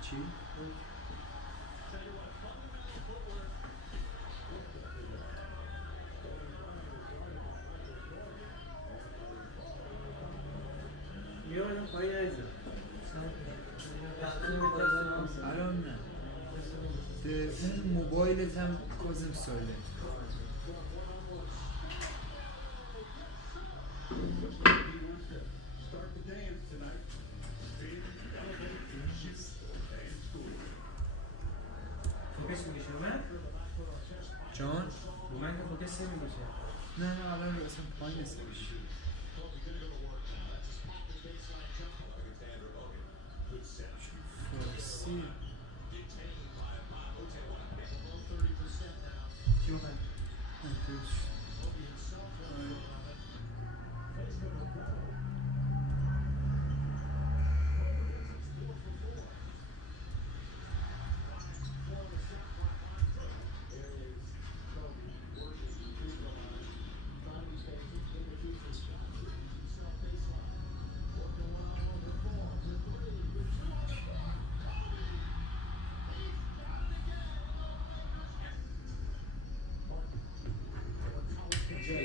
چی؟ میارم پایی نریزم الان نه اون موبایلت هم کازم سایلنت فوکس میگشه رو من؟ جان؟ رو من که فوکس نمیگشه نه الان اصلا پایین نسبش فارسی چی بخواهی؟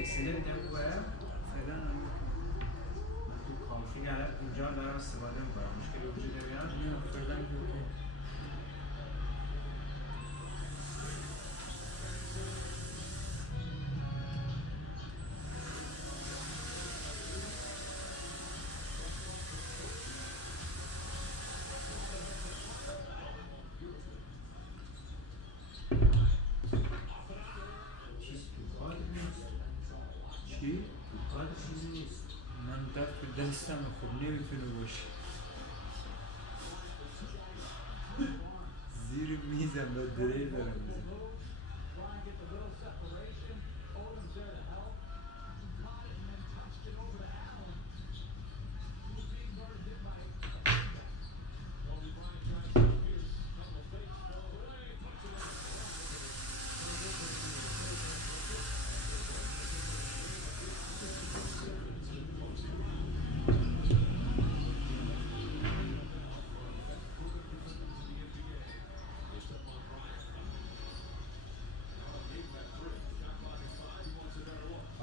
اکسله دیدم ببرم فعلا تو کانفیگ اینجا دارم استفاده میکنم مشکلی وجود نمیاد؟ نه فعلا چی؟ کار چیزی نیست من دست به دستم خب نمیتونه باشه زیر میزم و دریل دارم میزم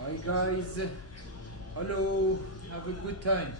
Hi guys, hello, have a good time.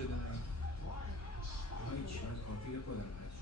شده نه. هیچ کافی خودم هست.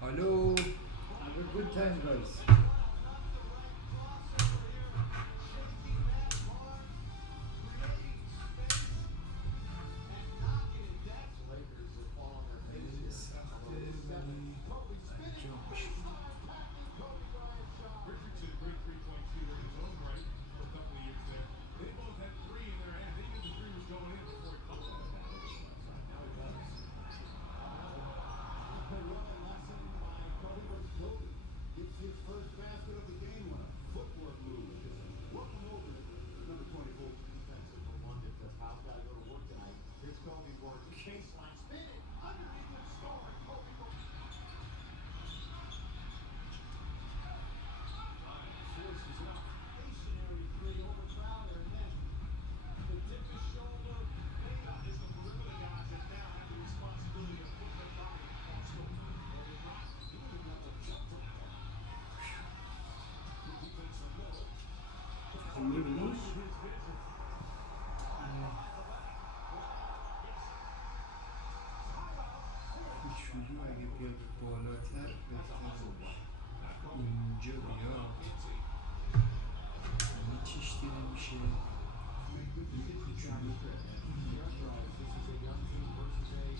Hello, have a good time, guys. میبینیش؟ کوچولو اگه بیاد بالاتر بهتر بود. اینجا بیاد همه چیش دیده میشه. این کوچولو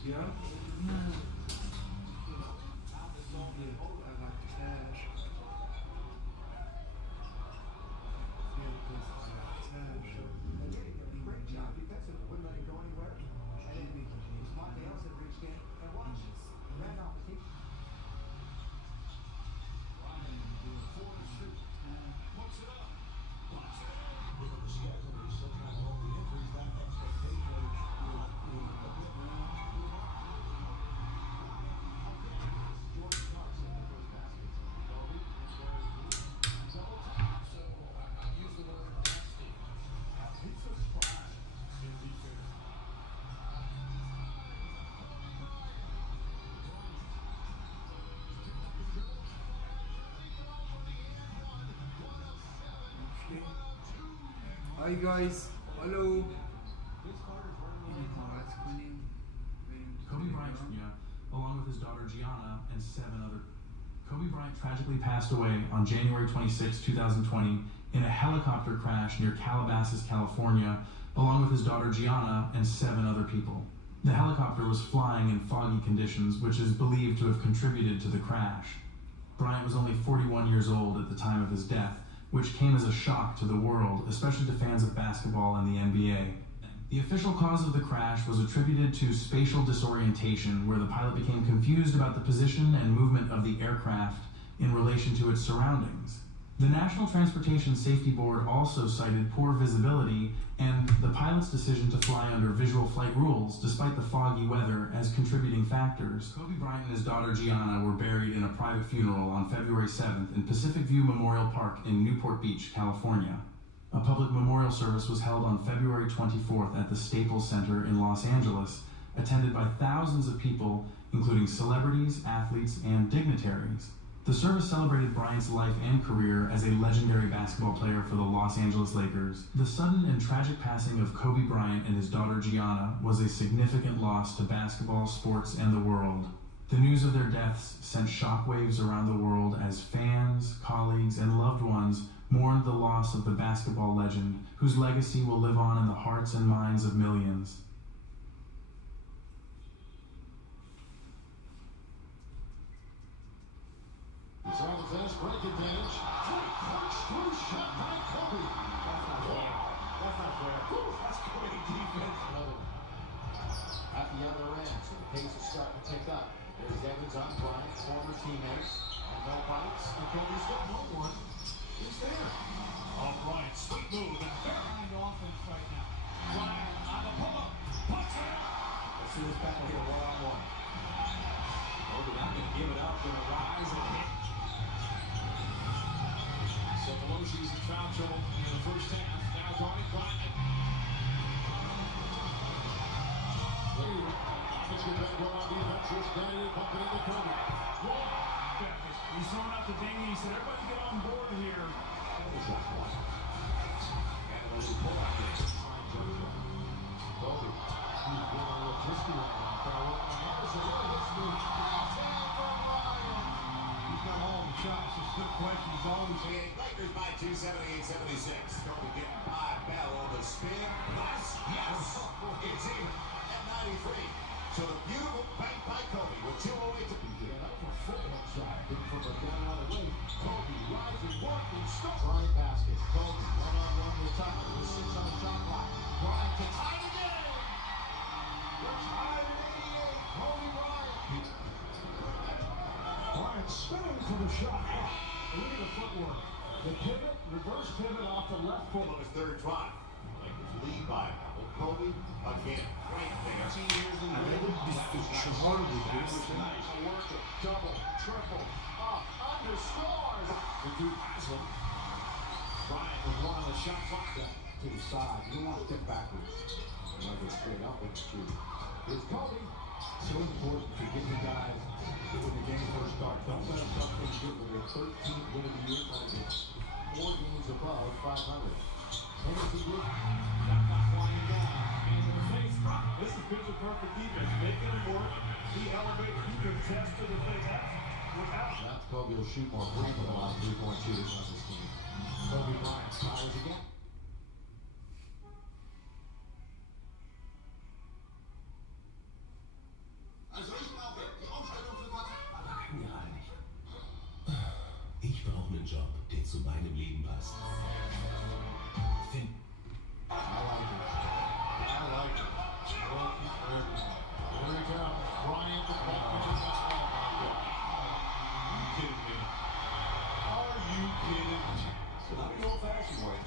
بیاد نه بیاد عقب‌تر. Hi guys, hello. Kobe Bryant, along with his daughter Gianna and 7 other. Kobe Bryant tragically passed away on January 26, 2020 in a helicopter crash near Calabasas, California, along with his daughter Gianna and 7 other people. The helicopter was flying in foggy conditions, which is believed to have contributed to the crash. Bryant was only 41 years old at the time of his death, which came as a shock to the world, especially to fans of basketball and the NBA. The official cause of the crash was attributed to spatial disorientation, where the pilot became confused about the position and movement of the aircraft in relation to its surroundings. The National Transportation Safety Board also cited poor visibility and the pilot's decision to fly under visual flight rules despite the foggy weather as contributing factors. Kobe Bryant and his daughter Gianna were buried in a private funeral on February 7th in Pacific View Memorial Park in Newport Beach, California. A public memorial service was held on February 24th at the Staples Center in Los Angeles, attended by thousands of people including celebrities, athletes, and dignitaries. The service celebrated Bryant's life and career as a legendary basketball player for the Los Angeles Lakers. The sudden and tragic passing of Kobe Bryant and his daughter Gianna was a significant loss to basketball, sports, and the world. The news of their deaths sent shockwaves around the world as fans, colleagues, and loved ones mourned the loss of the basketball legend, whose legacy will live on in the hearts and minds of millions. He's on the fast break advantage. Three-point shot by Kobe. That's not fair. That's not fair. That's great defense. At the other end, so the pace is starting to pick up. There's Evans on Bryant, former teammates, and no bites. And Kobe's got no one. He's there. Oh, Bryant, sweet move, and they're behind offense right now. Bryant on the pull-up, puts it up. Let's see this battle here, one-on-one. Kobe not going to give it up, going to rise and hit. So Pelosi's in foul trouble in the first half. Now guarding Bryant. He's throwing out the ding. He said, everybody get on board here. Kobe, he's getting a little risky right now. He's got all the shots. It's a good question. He's always Lakers by 278-76. Kobe getting by Bell on the spin. Nice. Yes. It's even at 93. So the beautiful bank by Kobe with 2:08 to Yeah, that was a football shot. Big from the down on the way. Kobe rising, working, stop. Bryant basket. Kobe one-on-one with Tucker. With 6 on the shot clock. Bryant to tie the game. We're tied at 88. Kobe Bryant. Bryant spinning for the shot. Look at the footwork. The pivot, reverse pivot off the left foot. on his third drive. Lakers lead by Kobe again. Right there. 10 years in the league. Double, triple, up, underscores. The dude has him. Bryant with one on the shot clock. To the side. You don't want to step backwards. You want to go straight up with the shoot. Here's Kobe. So important to get the guys when the game first starts. Don't let them start things good with their 13th win of the year. Trying to get 4 games above 500. Hennessy Group. Shot clock winding down. Hands in the face. This is picture perfect defense. Making it work. He elevates. He contested the thing. That's Kobe will shoot more free than a lot of 3-point shooters on this team. Kobe Bryant fires again. Ich brauche einen Job, der zu meinem Leben passt. I like it. Here we go. Bryant the ball. Are you kidding me? Are you kidding me? Not the old-fashioned way.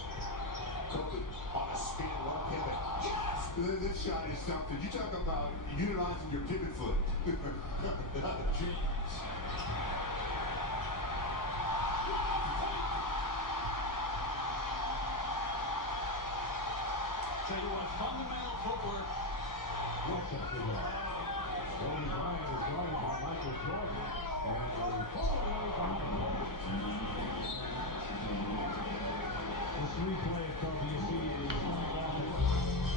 Kobe on a spin, one pivot. Yes! This shot is something. You talk about utilizing your pivot foot. James. Tell you what, fundamental footwork. Kobe Bryant is guarded by Michael Jordan. And a fall-away by This replay of Kobe, you see, is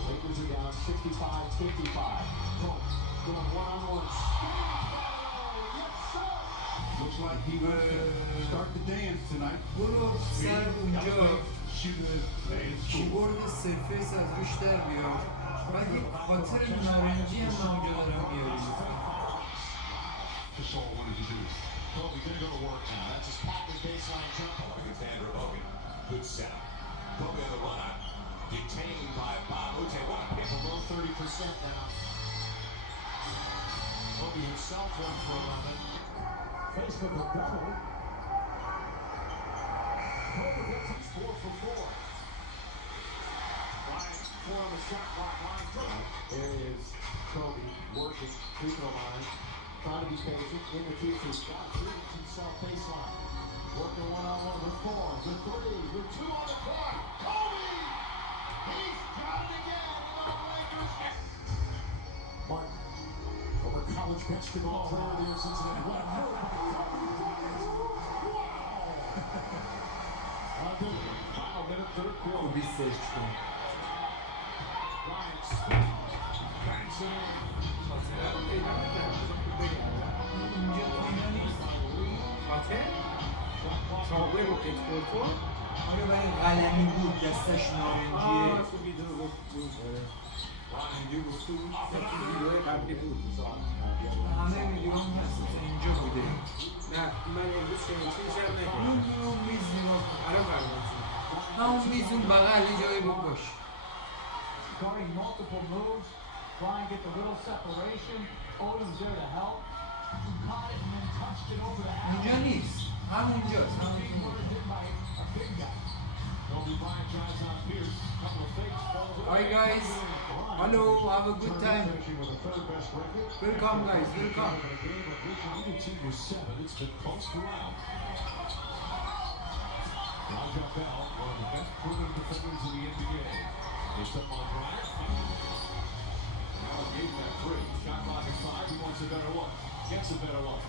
Lakers are down 65-55. Kobe going one-on-one. Yes, sir! Looks like he will start the dance tonight. Sen اونجا Shooting کیبورد سرفیس از روش در بیار بعد یک خاطر نارنجی هم اونجا دارم میاریم That's all I wanted to do. Kobe gonna go to work now. That's his patented baseline jump ball against Andrew Hogan. Good setup. Kobe on the run out. Detained by Bob Ute. What a pick. Below 30% now. Kobe himself went for 11. Face of the double. Kobe gets his 4 for 4. Bryant, 4 on the shot clock. Line drive. There is Kobe working free throw line. Trying to be patient. In the future. Got to himself baseline. Working one-on-one with 4s, with 3s, with 2 on the clock. Kobe! He's got it again. Lakers. Martin over college basketball player of the year, Cincinnati. What a move. Final minute, third quarter. Bir seçti. Bryant spins. Banks it in. چاقوی با اکسپورتور آره ولی قلمی بود دستش نارنجیه. تو ویدیو بود ویدیو قبلی بود همه ویدیو هم هست اینجا بوده. نه من امروز چنین چیزی هم نکردم اون میز نگاه کن. الان فرمانم همون میز اون بغل یه جایی بکش. Guarding multiple moves, Bryant gets a little separation. Odom's there to help. Caught it and then touched it over the اینجا نیست. همونجاست. همونجا. a big guy. Kobe Bryant drives on Pierce. Couple of fakes. Falls Hi guys. Hello. Have a good time. with the third best record. Welcome guys. Welcome. In a game of which only team was 7. It's been close throughout. Raja Bell, one of the best proven defenders in the NBA. It's up on Bryant. Now gave him that three. Shot clock at 5. He wants a better look. Gets a better look.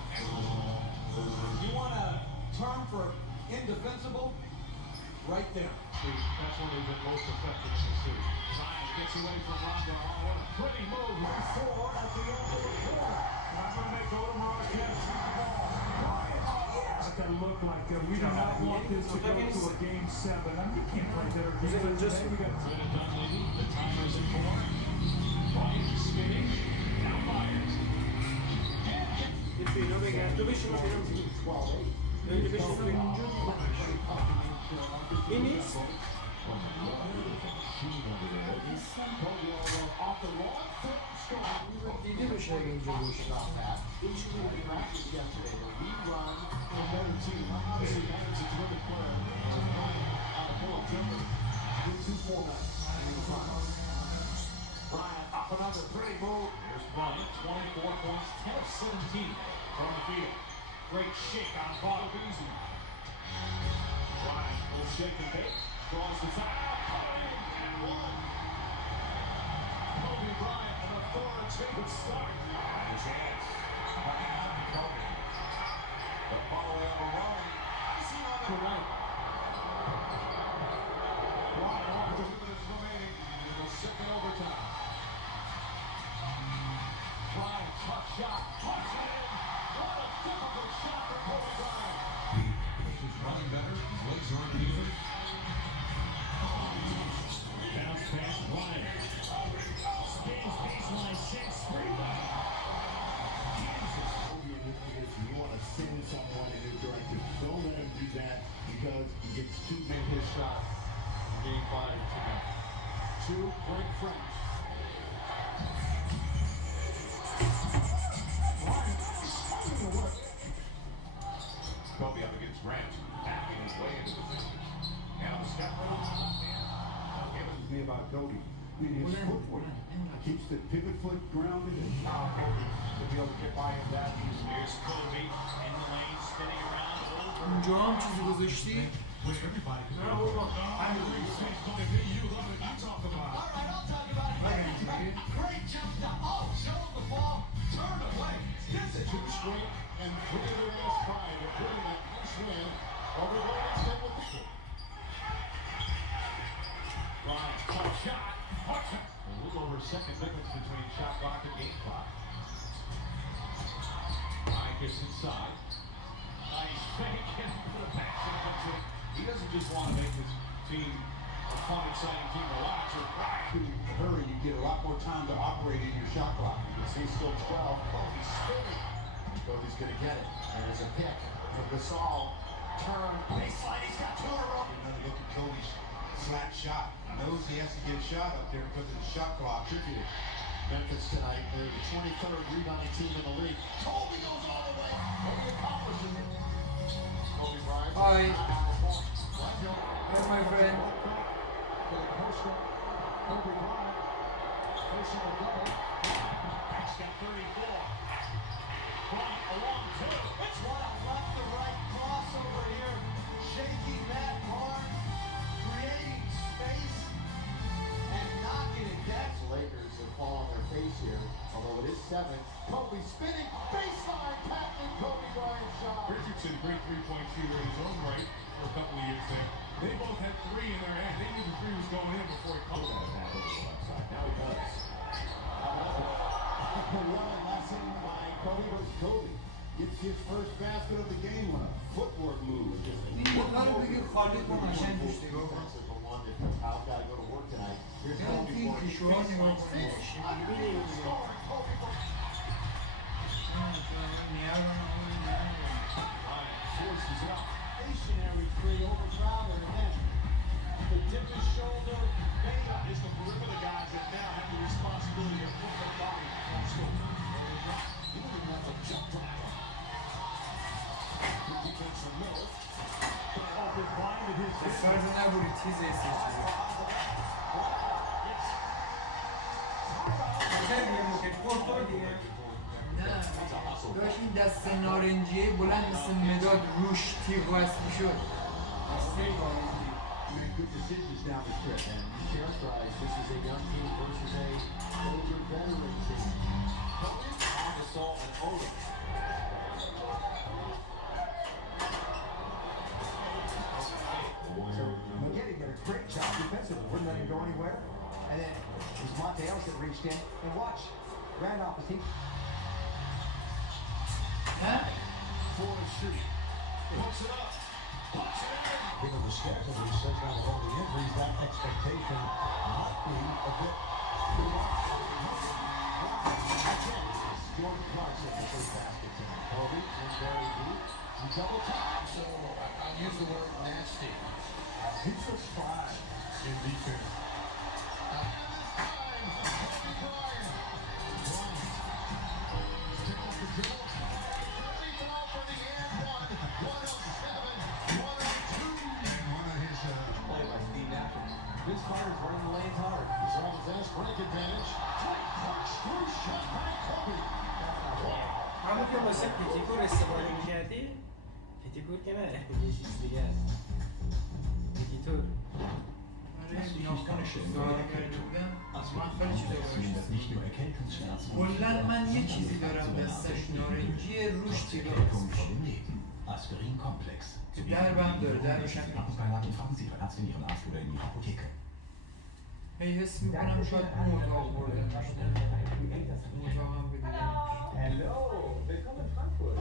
You want a term for indefensible? Right there. That's when they've been most effective in the series. Bryant gets away from Rondo. Oh, what a pretty move. 4 at the end of the quarter. Not going to make Audemars again. It's got to look like we do not want this to go to a game 7. I mean, you can't play better defense. We got Minute done, lady. The timer's at 4. Bryant spinning. Now fires. یه پینا بگرد تو بشین و پینا بگید اینجا بشین و بگید این نیست دیده بشه اگه اینجا باشه Bryant up another pretty move. Here's Bryant, 24 points, 10 of 17 from the field. Great shake on bottom, easy. Bryant, little shake and bake, draws the foul, cutting, and one. Kobe Bryant, an authoritative start. The chance. Coming out to Kobe. The follow overrunning. Icing on the right. Bryant off with 2 minutes remaining. It'll second overtime. Bryant, tough shot, puts it in. What a difficult shot for Kobe Bryant. He's running better. His legs are underneath him. Bounce pass, Bryant. Spins baseline, 6, rebound. Kobe in this position, you want to send someone in his direction. Don't let him do that because he gets 2 make his shot. Game 5 tonight. 2 great friends. Kobe up against Grant, backing his way into the finish. Now the step over. This me about Kobe. I mean, his footwork keeps the pivot foot grounded and Kobe to be able to get by him that easy. Here's Kobe in the lane, spinning around over. اونجا هم چیزی گذاشتی؟ Where everybody can go. I agree. Kobe, you love it. You talk about it. All right, I'll talk about it. Great jump stop. Oh, show him the ball. Turn away. This is Too straight and clear their ass pride of putting that first win over Golden State with the Bryant, tough shot. A little over a second difference between shot clock and game clock. Bryant gets inside. Nice fake and put a pass in comes in. He doesn't just want to make his team a fun, exciting team to watch. To hurry, you get a lot more time to operate in your shot clock. You can see still 12. Kobe's spinning. Kobe's going to get it. And there's a pick from Gasol. Turn. Baseline. He's got 2 in a row. Another look at Kobe's flat shot. He knows he has to get a shot up there because of the shot clock. Memphis tonight. They're the 23rd rebounding team in the league. Kobe goes all the way. Kobe accomplishes it. Kobe Bryant. Hi. Hi my friend. Kobe Bryant facing a double. Bryant's got 34. Bryant along 2. It's one a left to right crossover here. Shaking that hard, creating space, and not knocking it down. The Lakers will fall on their face here, although it is 7. Kobe spinning, baseline, Patrick Kobe Bryant shot. Richardson, great three-point shooter in his own right for a couple of years there. They both had 3 in their hand. They knew the 3 was going in before he called that half over the left side. Now he does. What a lesson by Kobe, but Kobe gets his first basket of the game on a footwork move. این کارو بگی خالی کن قشنگ دوستی بکن. I've got to go to work tonight. Here's یا Kobe توی for کیشوها نگاه کنی باشی. Bryant forces it up. Stationary three over Crowder, and then The dip his shoulder. Mamba is the perimeter guys that now have the responsibility to put the body on scope. he doesn't even have a jump drive. Good defense from Miller. Oh, the line of his اصلا نبودی تیز ایسی چیزی. خیلی موکش خورد دیگه. نه داشت این دست نارنجیه بلند مثل مداد روش تیغ وصل میشد. He made good decisions down the stretch, and you characterize this as a young team versus a older veteran team. Kobe, Gasol, and Odom. So Magnetti did a great job defensively, wouldn't let him go anywhere. And then it was Monte Ellis that reached in, and watch, Randolph, he نه؟ For the shoot. Puts it up. Puts it in. Given the schedule, he says now with all the injuries, that expectation might be a bit too much. Jordan Clarkson, the first basket tonight. Kobe in very deep. He double time. So I'll use the word nasty. He took 5 in defense. Vince Carter's running the lanes hard. He's on his ass break advantage. Tight punch through shot by Kobe. همون که واسه پیتیکور استفاده میکردی؟ پیتیکور که نه، یه چیز دیگه است. پیتیتور. ناخونش استفاده کرده بودم من خیلی چیزا Verhindert nicht nur Erkältungsschmerzen, کلا من یه چیزی دارم دستش نارنجی روش تیغ Erkältung im Leben. Aspirin-Komplex. دربم داره دربش هم Nahrungsbeilagen fragen Sie Ihre Ärztin, Ihren Arzt oder in Ihrer Apotheke. هی حس میکنم شاید اون اتاق برده اون اتاق هم بدیدم Hallo, willkommen in Frankfurt.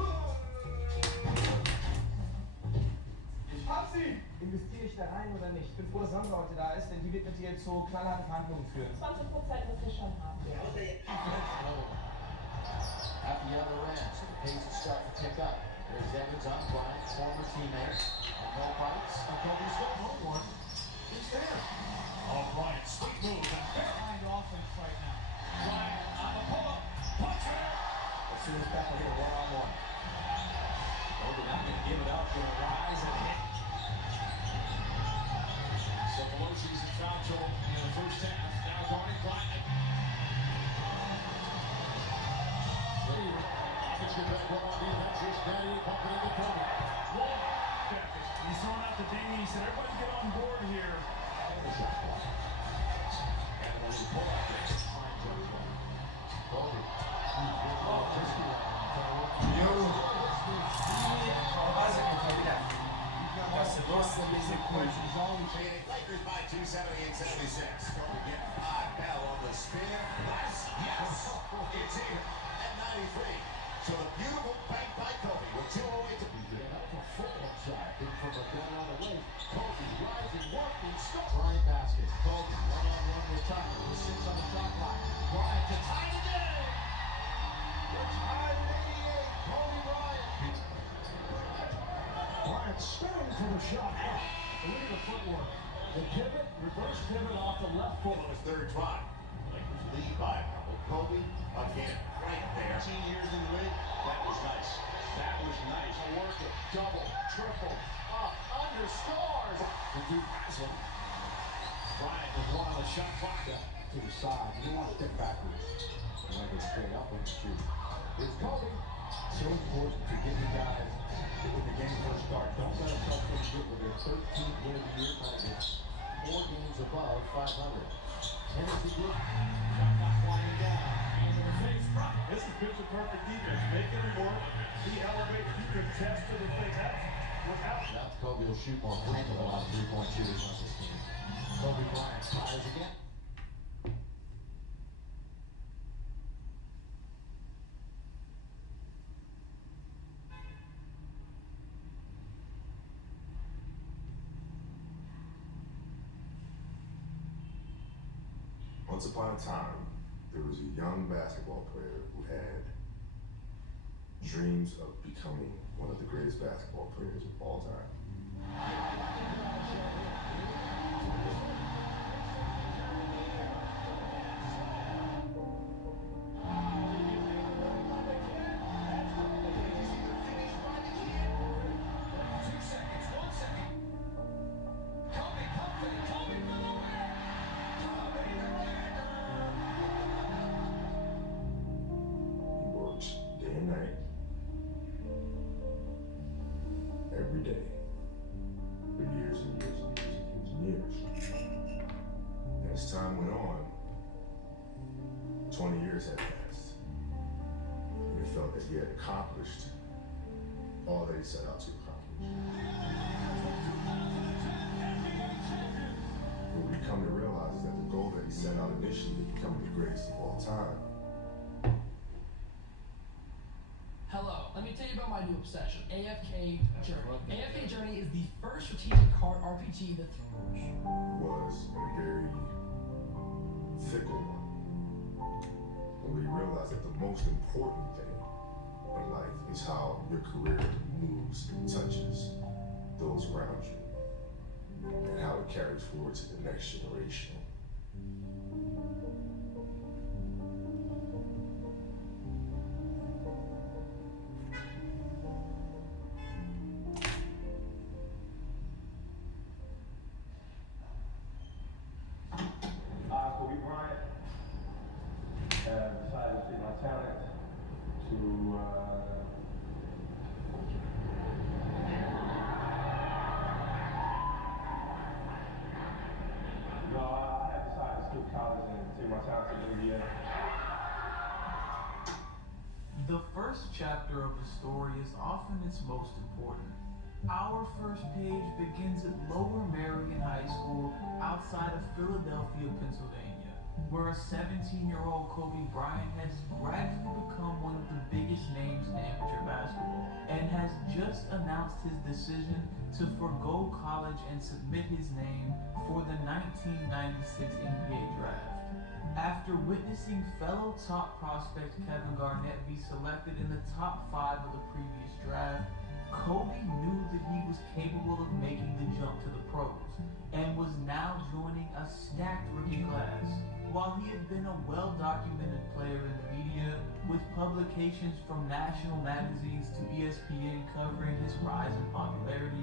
Ich hab sie! Investiere ich da rein oder nicht? Ich bin froh, dass Sandra heute da ist, denn die wird mit dir jetzt so knallharte Verhandlungen führen. 20% muss ich schon haben. At the other end, so the pace is starting to pick up. There's Evans on Bryant, former teammates, and no bites. And Kobe's still home one. He's there. Oh, Bryant, sweet move. And Behind offense right now. Bryant on the pull-up. Punch it. As soon as Beckham hit a one-on-one. Kobe not going to give it up. Going to rise and hit. So Pelosi's in foul trouble in the first half. Now guarding Bryant. Offense get back one on defense. Here's Daddy bumping into Kobe. He's throwing out the ding. He said, everybody get on board here. The shot clock. And when he pull up, it's a fine jump shot. Kobe. آغاز کوتاهی واسه راست بیزه کل Lakers by 270 and 76. Kobe getting 5 bell on the spin. Nice. Yes. It's in at 93. So the beautiful bank by Kobe with 2:08 to That's a football shot. In from a gun on the way. Kobe rising, working, stop. Bryant basket. Kobe one-on-one with Tucker. Who sits on the shot clock. Bryant to tie the game. We're tied at 88. Kobe Bryant. Bryant spinning for the shot. Look at the footwork. The pivot, reverse pivot off the left foot. on his third try. Lakers lead by a couple. Kobe again, right there. 18 years in the league. That was nice. That was nice. A worker, double, triple, up, under, scores. The Duke has him. Bryant with one on the shot clock. To the side. You don't want to step backwards. You want to go straight up when you shoot. Here's Kobe. So important to get the guys when the game first start. Don't let them start getting good with their 13th win of the year. Trying to get 4 games above 500. Hennessy group. Shot clock winding down. Hands in the face. Bryant. This is picture perfect defense. Make it work. He elevates. He contests to the thing. That's without. Now Kobe will shoot more threes with a lot of three-point shooters on this team. Kobe Bryant fires again. Once upon a time, there was a young basketball player who had dreams of becoming one of the greatest basketball players of all time. Day and night, every day, for years and years and years and years and years. And as time went on, 20 years had passed, and it felt that he had accomplished all that he set out to accomplish. What we come to realize is that the goal that he set out initially of becoming the greatest of all time. Hello, let me tell you about my new obsession, AFK Journey. AFK Journey is the first strategic card RPG that was a very fickle one. And we realized that the most important thing in life is how your career moves and touches those around you, and how it carries forward to the next generation. Kobe Bryant decided to take my talent to I had decided to skip college and take my talent to India. The first chapter of a story is often its most important. Our first page begins at Lower Marion High School outside of Philadelphia, Pennsylvania, where a 17-year-old Kobe Bryant has gradually become one of the biggest names in amateur basketball and has just announced his decision to forgo college and submit his name for the 1996 NBA draft. After witnessing fellow top prospect Kevin Garnett be selected in the top 5 of the previous draft, Kobe knew that he was capable of making the jump to the pros and was now joining a stacked rookie class. While he had been a well-documented player in the media, with publications from national magazines to ESPN covering his rise in popularity,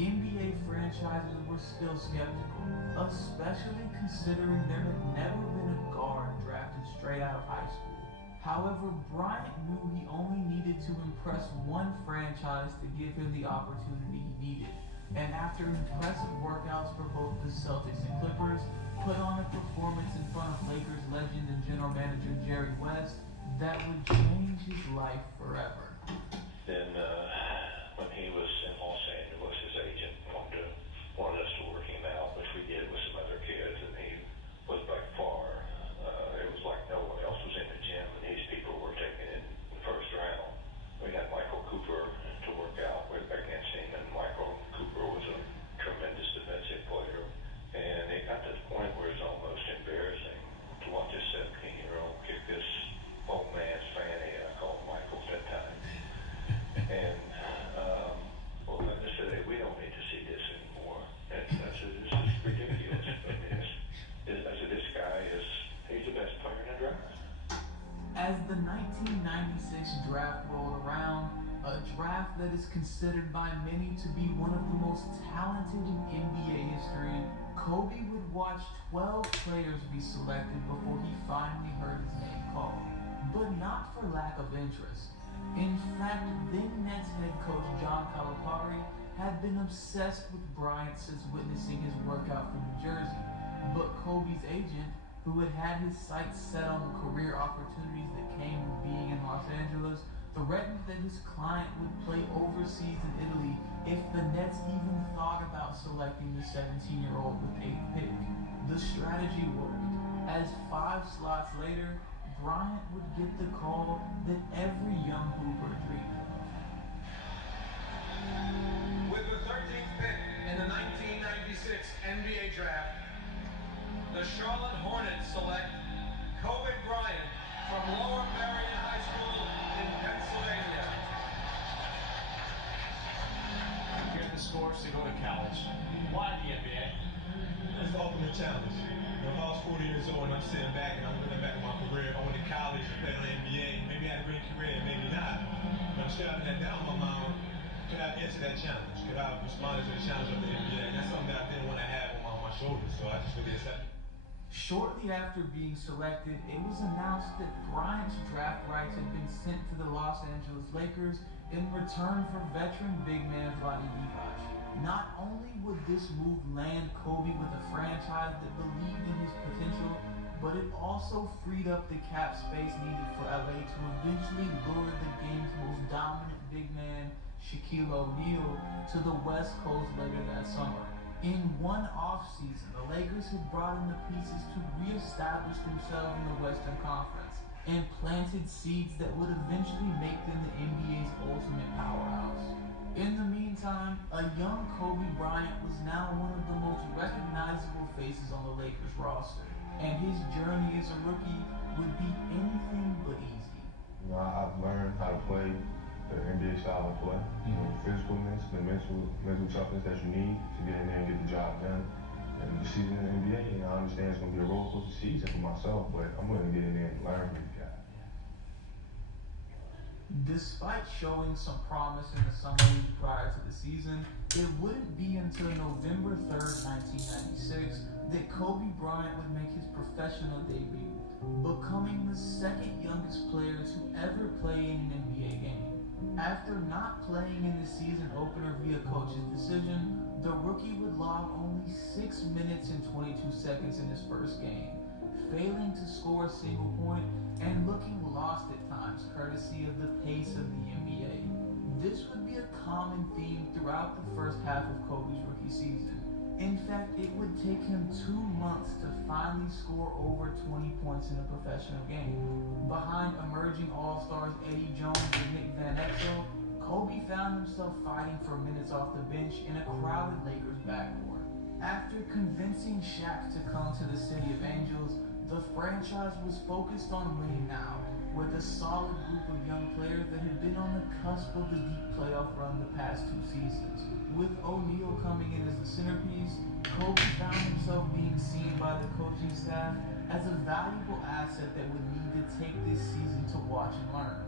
NBA franchises were still skeptical, especially considering there had never been a guard drafted straight out of high school. However, Bryant knew he only needed to impress one franchise to give him the opportunity he needed. And after impressive workouts for both the Celtics and Clippers, put on a performance in front of Lakers legend and general manager Jerry West that would change his life forever. Then when he was in Los Angeles, his agent wanted us to work him out, which we did with some other kids, and he was by far, it was like no one else was in the gym, and these people were taken in the first round. We had Michael Cooper to work out with against him, and Michael Cooper was a tremendous defensive player, and it got to the point where it's almost embarrassing to watch this 17-year-old kick this old man's fanny. I called Michael at that time, and well, I just said, hey, we don't need to see this anymore. And I said, this is ridiculous. I said, this guy he's the best player in the draft. As the 1996 draft rolled around, a draft that is considered by many to be one of the most talented in NBA history, Kobe would watch 12 players be selected before he finally heard his name called, but not for lack of interest. In fact, then Nets head coach John Calipari had been obsessed with Bryant since witnessing his workout from New Jersey, but Kobe's agent, who had had his sights set on the career opportunities that came with being in Los Angeles, threatened that his client would play overseas in Italy if the Nets even thought about selecting the 17-year-old with 8th pick. The strategy worked, as 5 slots later, Bryant would get the call that every young hooper dreamed of. With the 13th pick in the 1996 NBA Draft, the Charlotte Hornets select Kobe Bryant from Lower Merion High School in Pennsylvania. Get the scores to go to college. Why the NBA? It's the ultimate challenge. You know, if I was 40 years old and I'm sitting back and I'm looking back at my career, I went to college and played on the NBA, maybe I had a great career, maybe not. But I'm still having that doubt in my mind. Could I answer that challenge? Could I respond to the challenge of the NBA? And that's something that I didn't want to have on my shoulders, so I just really accepted. Shortly after being selected, it was announced that Bryant's draft rights had been sent to the Los Angeles Lakers in return for veteran big man Vlade Divac. Not only would this move land Kobe with a franchise that believed in his potential, but it also freed up the cap space needed for LA to eventually lure the game's most dominant big man, Shaquille O'Neal, to the West Coast later that summer. In one offseason, the Lakers had brought in the pieces to re-establish themselves in the Western Conference and planted seeds that would eventually make them the NBA's ultimate powerhouse. In the meantime, a young Kobe Bryant was now one of the most recognizable faces on the Lakers roster, and his journey as a rookie would be anything but easy. You know, I've learned how to play the NBA style of play. You know, physicalness, the mental toughness that you need to get in there and get the job done. And the season in the NBA, you know, I understand it's going to be a roller coaster season for myself, but I'm going to get in there and learn from these guys. Despite showing some promise in the summer league prior to the season, it wouldn't be until November 3rd, 1996 that Kobe Bryant would make his professional debut, becoming the second youngest player to ever play in an NBA game. After not playing in the season opener via coach's decision, the rookie would log only 6 minutes and 22 seconds in his first game, failing to score a single point and looking lost at times courtesy of the pace of the NBA. This would be a common theme throughout the first half of Kobe's rookie season. In fact, it would take him 2 months to finally score over 20 points in a professional game. Behind emerging all-stars Eddie Jones and Nick Van Exel, Kobe found himself fighting for minutes off the bench in a crowded Lakers backcourt. After convincing Shaq to come to the City of Angels, the franchise was focused on winning now, with a solid group of young players that had been on the cusp of the deep playoff run the past 2 seasons. With O'Neal coming in as the centerpiece, Kobe found himself being seen by the coaching staff as a valuable asset that would need to take this season to watch and learn.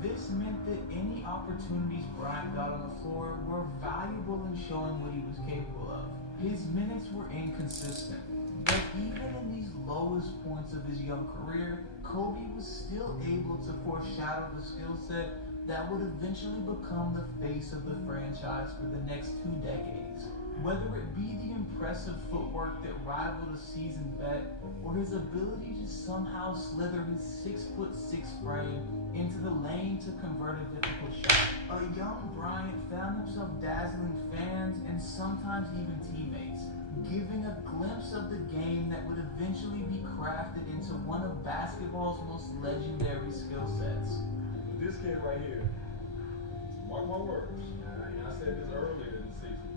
This meant that any opportunities Bryant got on the floor were valuable in showing what he was capable of. His minutes were inconsistent, but even in these lowest points of his young career, Kobe was still able to foreshadow the skill set that would eventually become the face of the franchise for the next 2 decades. Whether it be the impressive footwork that rivaled a seasoned vet, or his ability to somehow slither his 6'6" frame into the lane to convert a difficult shot, a young Bryant found himself dazzling fans and sometimes even teammates, giving a glimpse of the game that would eventually be crafted into one of basketball's most legendary skill sets. This kid right here, mark my words, and I said this earlier in the season,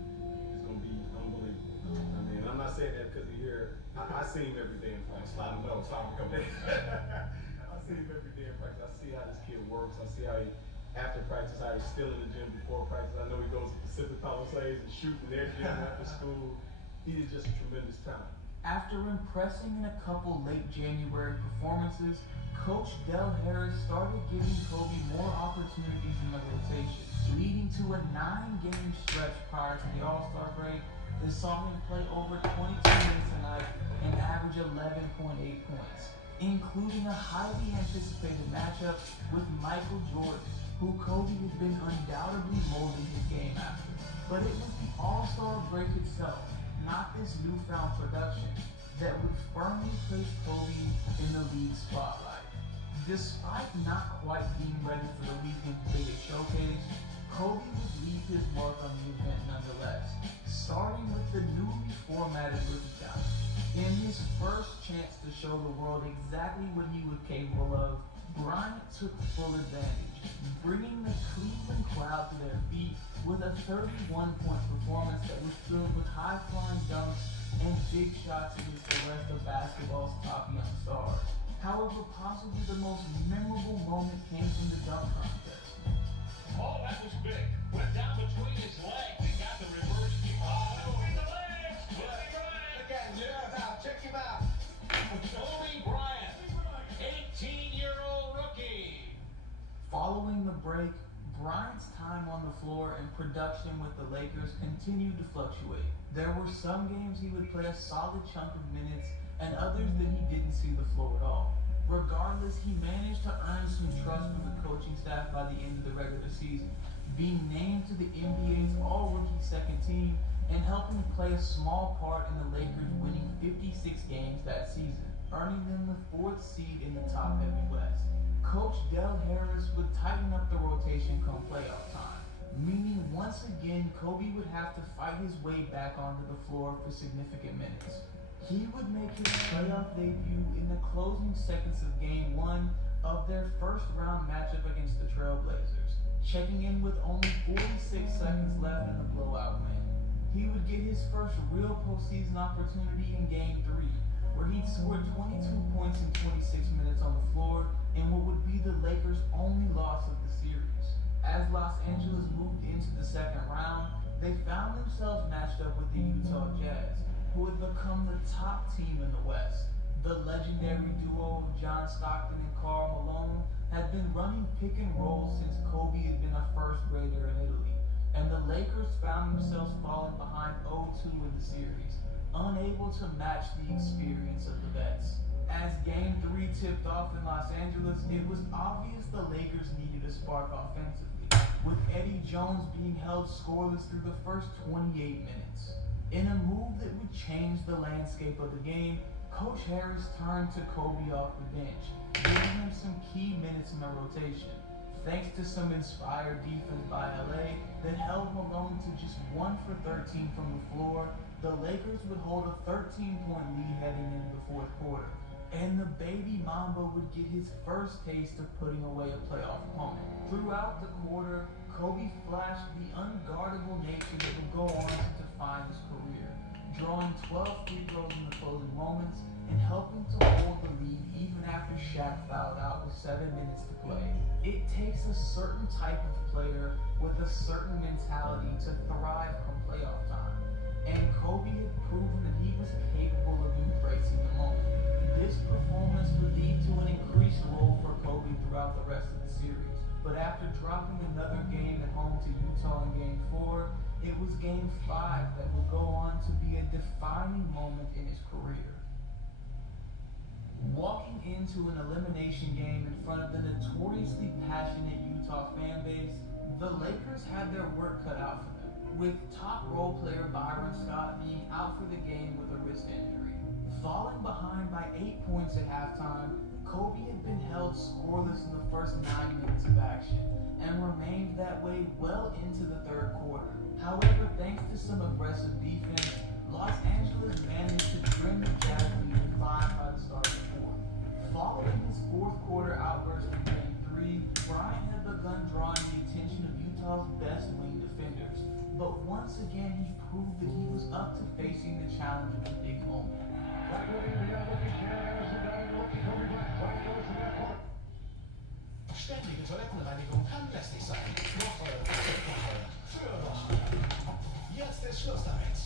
it's going to be unbelievable. I mean, I'm not saying that because he's here. I see him every day in practice. I know, so I'm coming. I see him every day in practice. I see how this kid works. I see how he, after practice, how he's still in the gym before practice. I know he goes to Pacific Palisades and shooting their gym after school. He is just a tremendous talent. After impressing in a couple late January performances, Coach Del Harris started giving Kobe more opportunities in the rotation, leading to a 9-game stretch prior to the All-Star break that saw him play over 22 minutes a night and average 11.8 points, including a highly anticipated matchup with Michael Jordan, who Kobe has been undoubtedly molding his game after. But it was the All-Star break itself, not this newfound production, that would firmly place Kobe in the league spotlight. Despite not quite being ready for the weekend's biggest showcase, Kobe would leave his mark on the event nonetheless, starting with the newly formatted rookie challenge. In his first chance to show the world exactly what he was capable of, Bryant took full advantage, bringing the Cleveland crowd to their feet with a 31-point performance that was filled with high-flying dunks and big shots against the rest of basketball's top young stars. However, possibly the most memorable moment came from the dunk contest. Oh, that was big. Went down between his legs and got the reverse kick. Oh, between the legs! Kobe Bryant! Look at him, check him out. Kobe Bryant, 18-year-old rookie. Following the break, Bryant's time on the floor and production with the Lakers continued to fluctuate. There were some games he would play a solid chunk of minutes and others that he didn't see the floor at all. Regardless, he managed to earn some trust from the coaching staff by the end of the regular season, being named to the NBA's all-rookie second team and helping play a small part in the Lakers winning 56 games that season, earning them the 4th seed in the top-heavy West. Coach Del Harris would tighten up the rotation come playoff time, meaning once again Kobe would have to fight his way back onto the floor for significant minutes. He would make his playoff debut in the closing seconds of Game 1 of their first-round matchup against the Trailblazers, checking in with only 46 seconds left in the blowout win. He would get his first real postseason opportunity in Game 3, where he'd scored 22 points in 26 minutes on the floor in what would be the Lakers' only loss of the series. As Los Angeles moved into the second round, they found themselves matched up with the Utah Jazz, who had become the top team in the West. The legendary duo of John Stockton and Karl Malone had been running pick and roll since Kobe had been a first grader in Italy, and the Lakers found themselves falling behind 0-2 in the series, unable to match the experience of the vets. As Game 3 tipped off in Los Angeles, it was obvious the Lakers needed a spark offensively, with Eddie Jones being held scoreless through the first 28 minutes. In a move that would change the landscape of the game, Coach Harris turned to Kobe off the bench, giving him some key minutes in the rotation. Thanks to some inspired defense by LA that held Malone to just 1 for 13 from the floor, the Lakers would hold a 13-point lead heading into the 4th quarter, and the baby Mamba would get his first taste of putting away a playoff opponent. Throughout the quarter, Kobe flashed the unguardable nature that would go on to define his career, drawing 12 free throws in the closing moments and helping to hold the lead even after Shaq fouled out with 7 minutes to play. It takes a certain type of player with a certain mentality to thrive come playoff time, and Kobe had proven that he was capable of embracing the moment. This performance would lead to an increased role for Kobe throughout the rest of the series. But after dropping another game at home to Utah in Game 4, it was Game 5 that would go on to be a defining moment in his career. Walking into an elimination game in front of the notoriously passionate Utah fan base, the Lakers had their work cut out for them, with top role player Byron Scott being out for the game with a wrist injury. Falling behind by 8 points at halftime, Kobe had been held scoreless in the first 9 minutes of action, and remained that way well into the 3rd quarter. However, thanks to some aggressive defense, Los Angeles managed to trim the Jazz lead to 5 by the start of the 4th. Following his 4th quarter outburst in Game 3, Bryant had begun drawing the attention of Utah's best wing defenders, but once again he proved that he was up to facing the challenge of the big moment. Ständige Toilettenreinigung kann lästig sein. Noch eure Feuer. Für doch. Jetzt ist Schluss damit.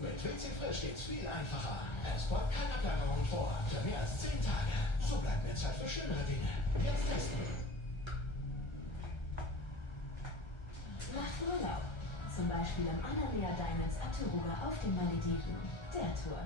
Mit WC Frisch geht's viel einfacher. Es folgt keine Ablagerung vor. Für mehr als 10 Tage. So bleibt mehr Zeit für schönere Dinge. Jetzt testen. Macht Urlaub. Zum Beispiel am Analea Diamonds Aturua auf den Malediven. Der Tour.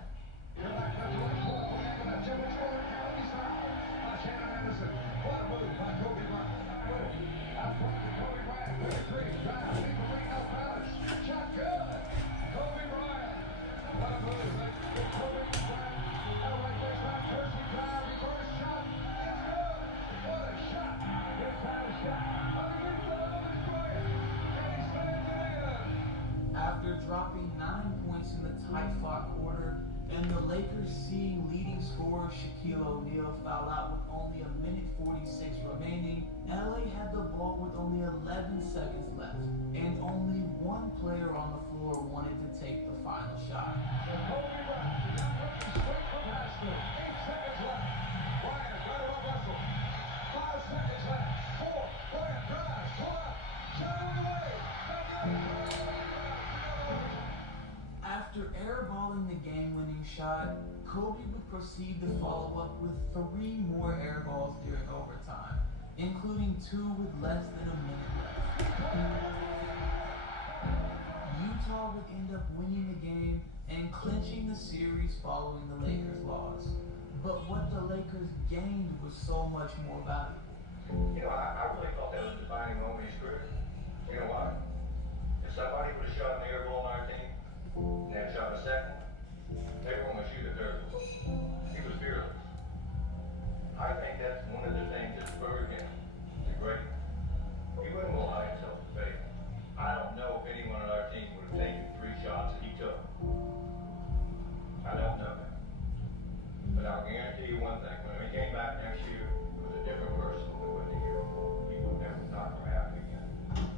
after dropping 9 points in the tight-fought quarter, and the Lakers seeing leading scorer Shaquille O'Neal foul out with only a minute 46 remaining, LA had the ball with only 11 seconds left, and only one player on the floor wanted to take the final shot. Kobe Bryant, now looking straight from Haskell. 8 seconds left. Bryant got it on Russell. 5 seconds left. 4. Bryant drives. Pull up. Shot on the way. After airballing the game-winning shot, Kobe would proceed to follow up with 3 more airballs during overtime, including 2 with less than a minute left. Utah would end up winning the game and clinching the series following the Lakers' loss. But what the Lakers gained was so much more valuable. You know, I really thought that was a defining moment in his career. You know why? If somebody would have shot an air ball on our team, and then shot a second, everyone would shoot a third. He was fearless. I think that's one of the things that spurred him to greatness. He wouldn't allow himself to fail. I don't know if anyone on our team would have taken 3 shots that he took. I don't know that. But I'll guarantee you one thing, when he came back next year, he was a different person than he was the year before. He would never not gonna happen again.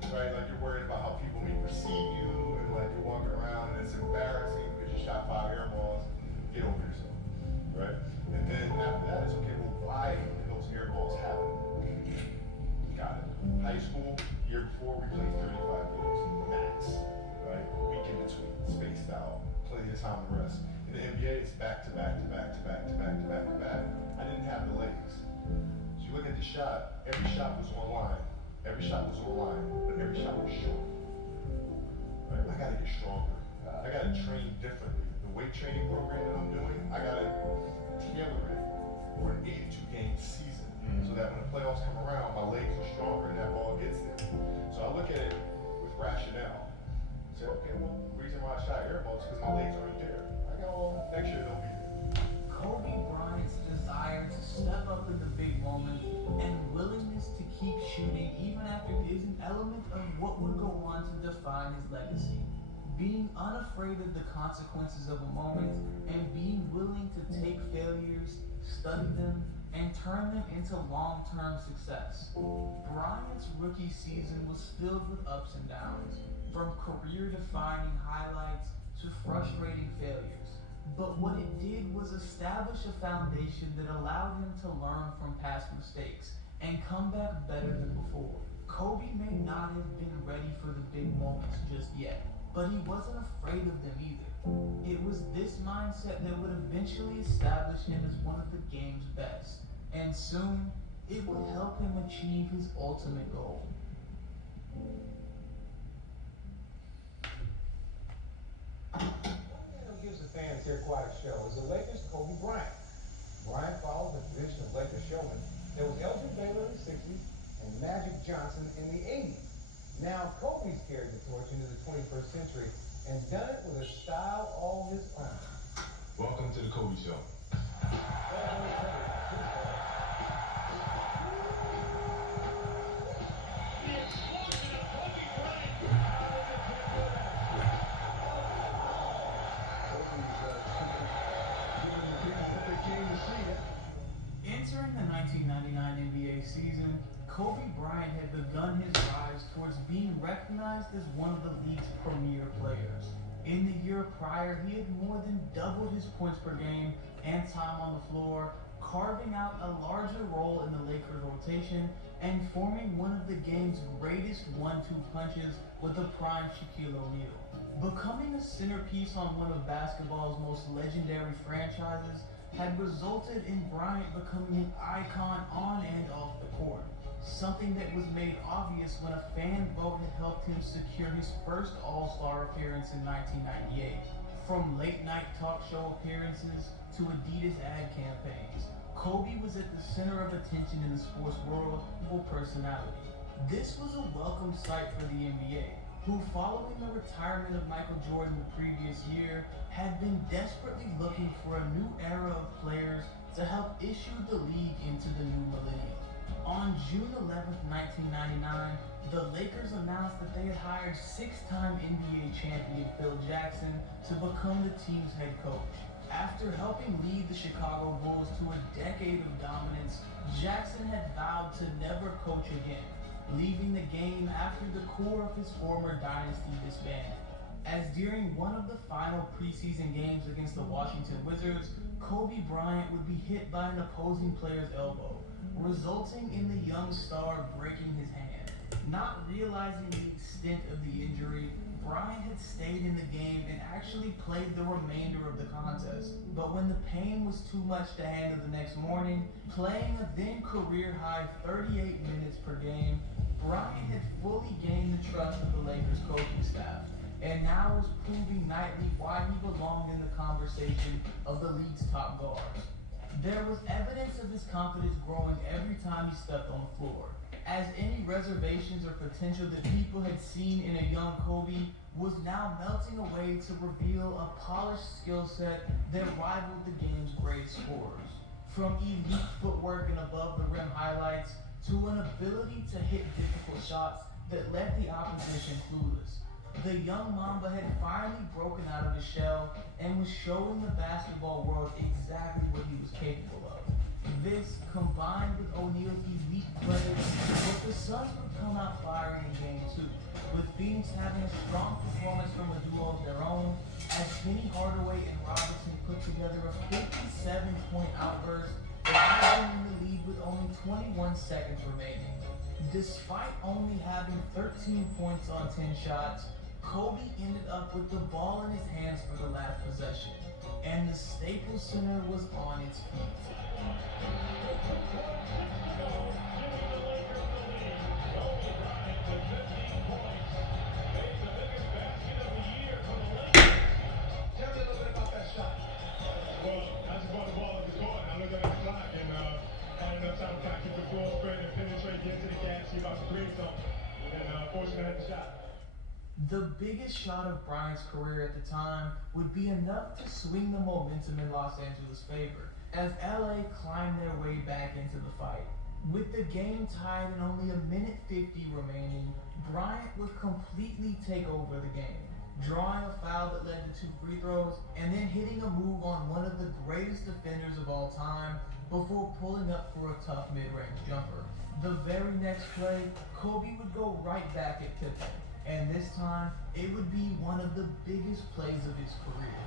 Right, like you're worried about how people may perceive you, and like you're walking around and it's embarrassing because you shot 5 air balls. Get over yourself, right? And then after that, it's okay. Well, why did those air balls happen? Got it. High school, year before, we played 35 games max, right? Week in between, spaced out, plenty of time to rest. In the NBA, it's back to back to back to back to back to back to back. I didn't have the legs. So you look at the shot. Every shot was online. Every shot was online, but every shot was short. Right? I gotta get stronger. I gotta train differently. The weight training program that I'm doing, I gotta tailor it for an 82-game season, so that when the playoffs come around, my legs are stronger and that ball gets there. So I look at it with rationale. Say, okay, well, the reason why I shot air balls is because my legs aren't there. I got all next year they'll be there. Kobe Bryant's desire to step up in the big moments and willingness to keep shooting even after is an element of what would go on to define his legacy. Being unafraid of the consequences of a moment and being willing to take failures, study them, and turn them into long-term success. Bryant's rookie season was filled with ups and downs, from career-defining highlights to frustrating failures. But what it did was establish a foundation that allowed him to learn from past mistakes and come back better than before. Kobe may not have been ready for the big moments just yet, but he wasn't afraid of them either. It was this mindset that would eventually establish him as one of the game's best, and soon it would help him achieve his ultimate goal. Gives the fans here quite a show is the Lakers' Kobe Bryant. Bryant follows the tradition of Lakers showmen. There was Elgin Baylor in the 60s and Magic Johnson in the 80s. Now Kobe's carried the torch into the 21st century and done it with a style all his own. Welcome to the Kobe Show. Entering the 1999 NBA season, Kobe Bryant had begun his rise towards being recognized as one of the league's premier players. In the year prior, he had more than doubled his points per game and time on the floor, carving out a larger role in the Lakers' rotation and forming one of the game's greatest 1-2 punches with the prime Shaquille O'Neal. Becoming a centerpiece on one of basketball's most legendary franchises had resulted in Bryant becoming an icon on and off the court, something that was made obvious when a fan vote had helped him secure his first All-Star appearance in 1998. From late-night talk show appearances to Adidas ad campaigns, Kobe was at the center of attention in the sports world for personality. This was a welcome sight for the NBA, who, following the retirement of Michael Jordan the previous year, had been desperately looking for a new era of players to help issue the league into the new millennium. On June 11, 1999, the Lakers announced that they had hired 6-time NBA champion Phil Jackson to become the team's head coach. After helping lead the Chicago Bulls to a decade of dominance, Jackson had vowed to never coach again, leaving the game after the core of his former dynasty disbanded. As during one of the final preseason games against the Washington Wizards, Kobe Bryant would be hit by an opposing player's elbow, resulting in the young star breaking his hand. Not realizing the extent of the injury, Bryant had stayed in the game and actually played the remainder of the contest. But when the pain was too much to handle the next morning, playing a then career-high 38 minutes per game, Bryant had fully gained the trust of the Lakers coaching staff, and now was proving nightly why he belonged in the conversation of the league's top guards. There was evidence of his confidence growing every time he stepped on the floor, as any reservations or potential that people had seen in a young Kobe was now melting away to reveal a polished skill set that rivaled the game's greatest scorers. From elite footwork and above the rim highlights to an ability to hit difficult shots that left the opposition clueless, the young Mamba had finally broken out of his shell and was showing the basketball world exactly what he was capable of. This, combined with O'Neal's elite play, but the Suns would come out firing in Game 2, with Phoenix having a strong performance from a duo of their own, as Penny Hardaway and Robertson put together a 57-point outburst that had them in the lead with only 21 seconds remaining. Despite only having 13 points on 10 shots, Kobe ended up with the ball in his hands for the last possession, and the Staples Center was on its feet. The biggest shot of Bryant's career at the time would be enough to swing the momentum in Los Angeles' favor, as LA climbed their way back into the fight. With the game tied and only a minute 50 remaining, Bryant would completely take over the game, drawing a foul that led to 2 free throws, and then hitting a move on one of the greatest defenders of all time before pulling up for a tough mid-range jumper. The very next play, Kobe would go right back at Pippen, and this time, it would be one of the biggest plays of his career.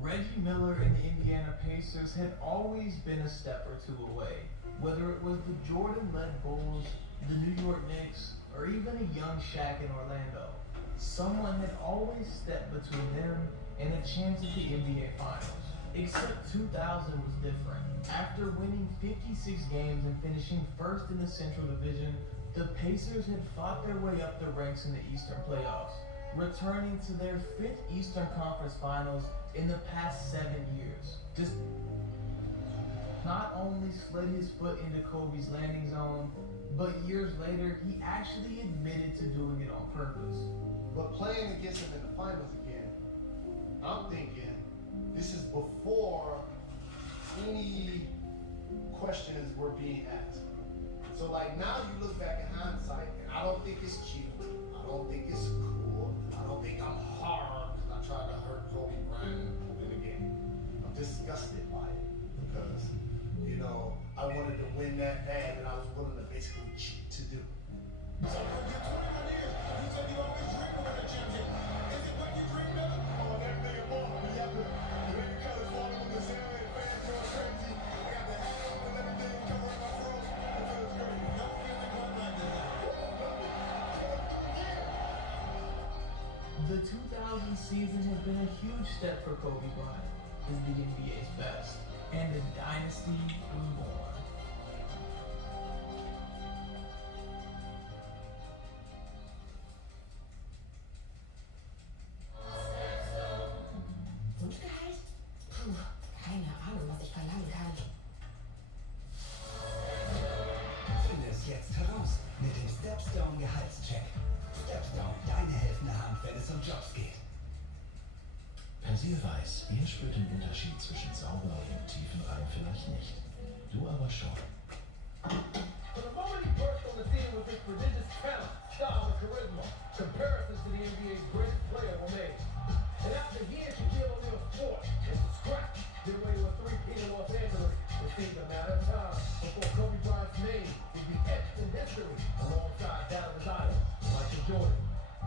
Reggie Miller and the Indiana Pacers had always been a step or two away, whether it was the Jordan-led Bulls, the New York Knicks, or even a young Shaq in Orlando. Someone had always stepped between them and a chance at the NBA Finals. Except 2000 was different. After winning 56 games and finishing first in the Central Division, the Pacers had fought their way up the ranks in the Eastern playoffs, returning to their 5th Eastern Conference Finals in the past 7 years. Just not only slid his foot into Kobe's landing zone, but years later, he actually admitted to doing it on purpose. But playing against him in the finals again, I'm thinking this is before any questions were being asked. So like now you look back in hindsight, and I don't think it's cute, I don't think it's cool, I don't think I'm hard because I tried to hurt Kobe Bryant in the game. I'm disgusted by it because, you know, I wanted to win that bad and I was willing to basically cheat to do it. So for your 21 years, you said you always dreamed of winning a championship. Is it what you dreamed of? Oh, definitely a ball. You have to make the colors falling on the ceiling and fans going crazy. I got the hat on and everything covering my froze. It feels great. Don't feel the club like this. The 2000 season has been a huge step for Kobe Bryant, as the NBA's best, and a dynasty was born. Wunschgehalt? Puh, keine Ahnung, was ich verlangen kann. Finde es jetzt heraus mit dem Stepstone Gehaltscheck. Stepstone, deine helfende Hand, wenn es um Jobs geht. Passiert Familie weiß, ihr spürt den Unterschied zwischen sauber und tiefen Rang vielleicht nicht. Du aber schon. From the moment he burst on the scene with his prodigious talent, style, and charisma, comparisons to the NBA's greatest player were made. And after he and Shaquille O'Neal's sport was scrapped, get away to a three-peat in Los Angeles, it seemed a matter of time before Kobe Bryant's name would be etched in history alongside that of his idol, Michael Jordan.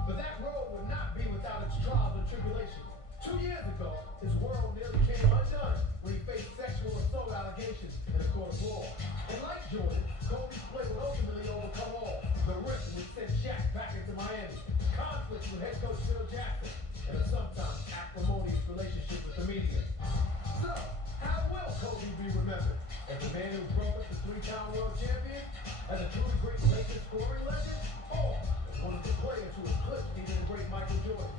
But that road would not be without its trials and tribulations. 2 years ago, his world nearly came undone when he faced sexual assault allegations in a court of law. And like Jordan, Kobe's play would ultimately overcome all. The rift would send Shaq back into Miami, conflicts with head coach Phil Jackson, and a sometimes acrimonious relationship with the media. So, how will Kobe be remembered? As the man who broke up the three-time world champion? As a truly great Lakers scoring legend? Or as one of the players who eclipsed even the great Michael Jordan?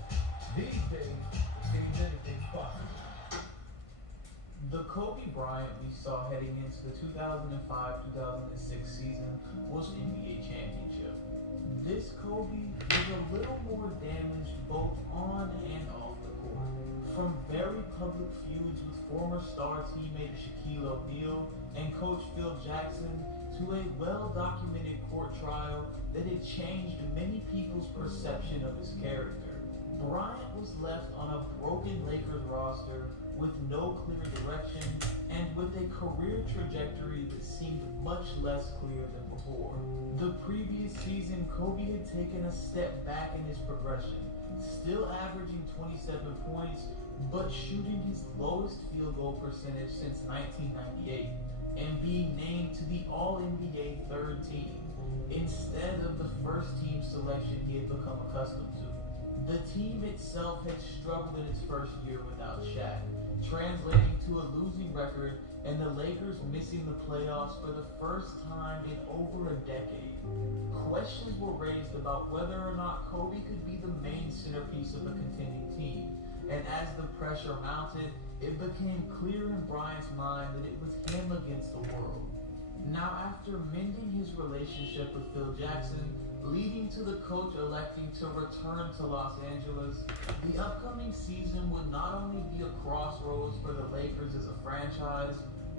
These days, it seems anything's possible. The Kobe Bryant we saw heading into the 2005-2006 season was NBA championship. This Kobe was a little more damaged both on and off the court. From very public feuds with former star teammate Shaquille O'Neal and coach Phil Jackson to a well-documented court trial that had changed many people's perception of his character. Bryant was left on a broken Lakers roster with no clear direction and with a career trajectory that seemed much less clear than before. The previous season, Kobe had taken a step back in his progression, still averaging 27 points, but shooting his lowest field goal percentage since 1998 and being named to the All-NBA third team instead of the first team selection he had become accustomed to. The team itself had struggled in its first year without Shaq, translating to a losing record and the Lakers missing the playoffs for the first time in over a decade. Questions were raised about whether or not Kobe could be the main centerpiece of a contending team, and as the pressure mounted, it became clear in Bryant's mind that it was him against the world. Now, after mending his relationship with Phil Jackson, leading to the coach electing to return to Los Angeles, the upcoming season would not only be a crossroads for the Lakers as a franchise,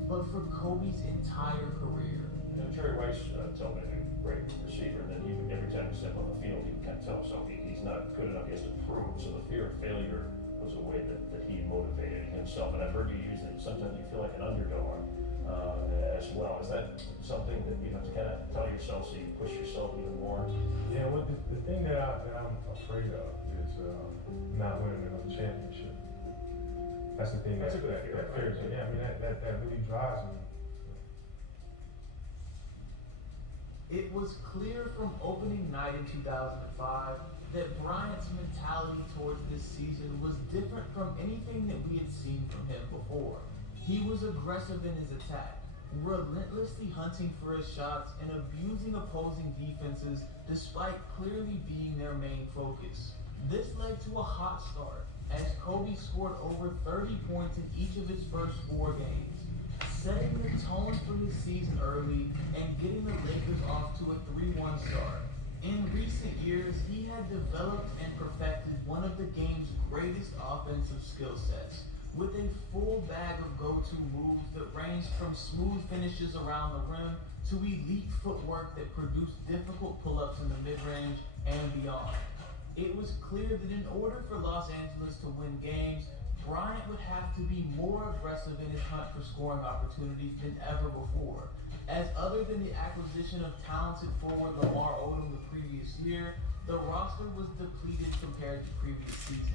but for Kobe's entire career. You know, Jerry Rice told me, a great receiver, that every time he stepped on the field, he kind of tell himself he's not good enough, he has to prove. So the fear of failure was a way that he motivated himself. And I've heard you use that sometimes you feel like an underdog as well. Is that something that you have to kind of tell yourself so you push yourself even more? Yeah, well, the thing that I'm afraid of is not winning another championship. That's the thing that fears me. Yeah, I mean, that really drives me. It was clear from opening night in 2005 that Bryant's mentality towards this season was different from anything that we had seen from him before. He was aggressive in his attack, relentlessly hunting for his shots and abusing opposing defenses despite clearly being their main focus. This led to a hot start as Kobe scored over 30 points in each of his first 4 games, setting the tone for his season early and getting the Lakers off to a 3-1 start. In recent years, he had developed and perfected one of the game's greatest offensive skill sets, with a full bag of go-to moves that ranged from smooth finishes around the rim to elite footwork that produced difficult pull-ups in the mid-range and beyond. It was clear that in order for Los Angeles to win games, Bryant would have to be more aggressive in his hunt for scoring opportunities than ever before, as other than the acquisition of talented forward Lamar Odom the previous year, the roster was depleted compared to previous seasons.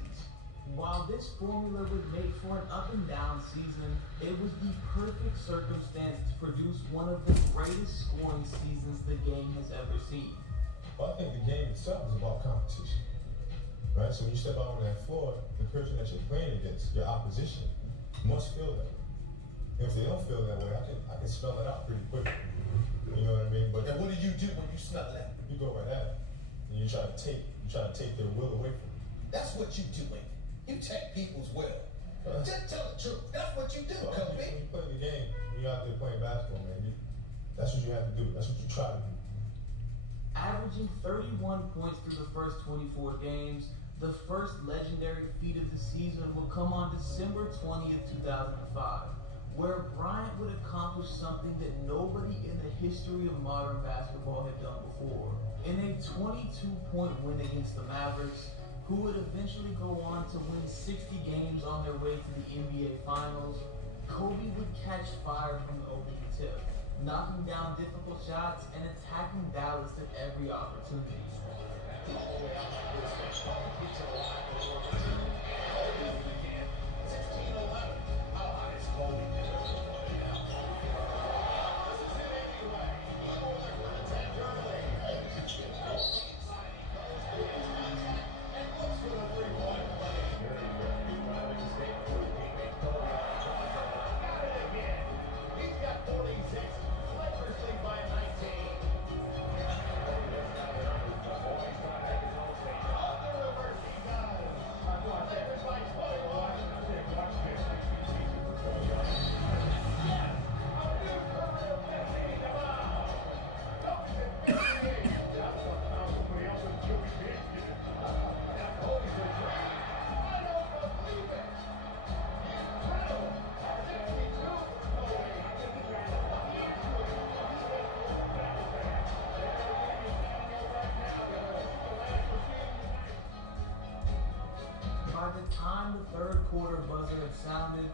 While this formula would make for an up-and-down season, it was the perfect circumstance to produce one of the greatest scoring seasons the game has ever seen. Well, I think the game itself is about competition, right? So when you step out on that floor, the person that you're playing against, your opposition, must feel that way. If they don't feel that way, I can spell it out pretty quickly. You know what I mean? But and what do you do when you smell that? You go right at it, and you try to take their will away from you. That's what you do, man. You take people's will. Just tell the truth. That's what you do, Kobe. When you play the game, when you're out there playing basketball, man, that's what you have to do. That's what you try to do. Averaging 31 points through the first 24 games, The first legendary feat of the season would come on December 20th, 2005, where Bryant would accomplish something that nobody in the history of modern basketball had done before. In a 22-point win against the Mavericks, who would eventually go on to win 60 games on their way to the NBA Finals, Kobe would catch fire from the opening tip, knocking down difficult shots and attacking Dallas at every opportunity. By the time the third quarter buzzer had sounded,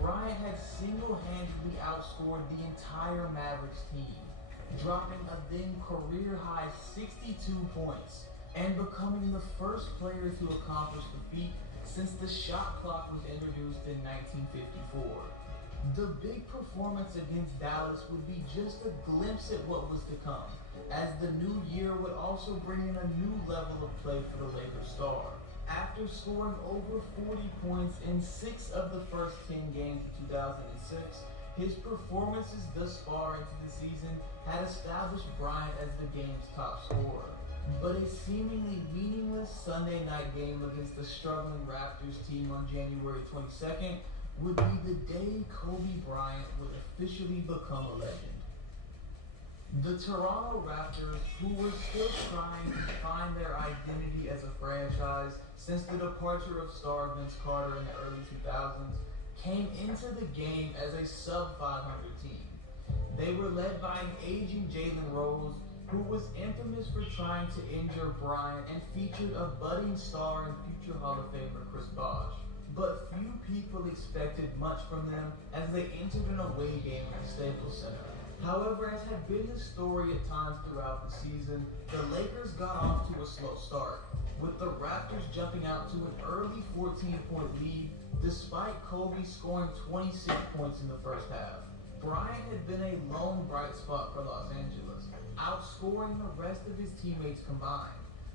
Bryant had single-handedly outscored the entire Mavericks team, dropping a then career-high 62 points and becoming the first player to accomplish the feat since the shot clock was introduced in 1954. The big performance against Dallas would be just a glimpse at what was to come, as the new year would also bring in a new level of play for the Lakers star. After scoring over 40 points in 6 of the first 10 games of 2006, his performances thus far into the season had established Bryant as the game's top scorer. But a seemingly meaningless Sunday night game against the struggling Raptors team on January 22nd would be the day Kobe Bryant would officially become a legend. The Toronto Raptors, who were still trying to find their identity as a franchise since the departure of star Vince Carter in the early 2000s, came into the game as a sub-500 team. They were led by an aging Jalen Rose, who was infamous for trying to injure Bryant and featured a budding star and future Hall of Famer Chris Bosh. But few people expected much from them as they entered an away game at the Staples Center. However, as had been the story at times throughout the season, the Lakers got off to a slow start, with the Raptors jumping out to an early 14-point lead despite Kobe scoring 26 points in the first half. Bryant had been a lone bright spot for Los Angeles, outscoring the rest of his teammates combined.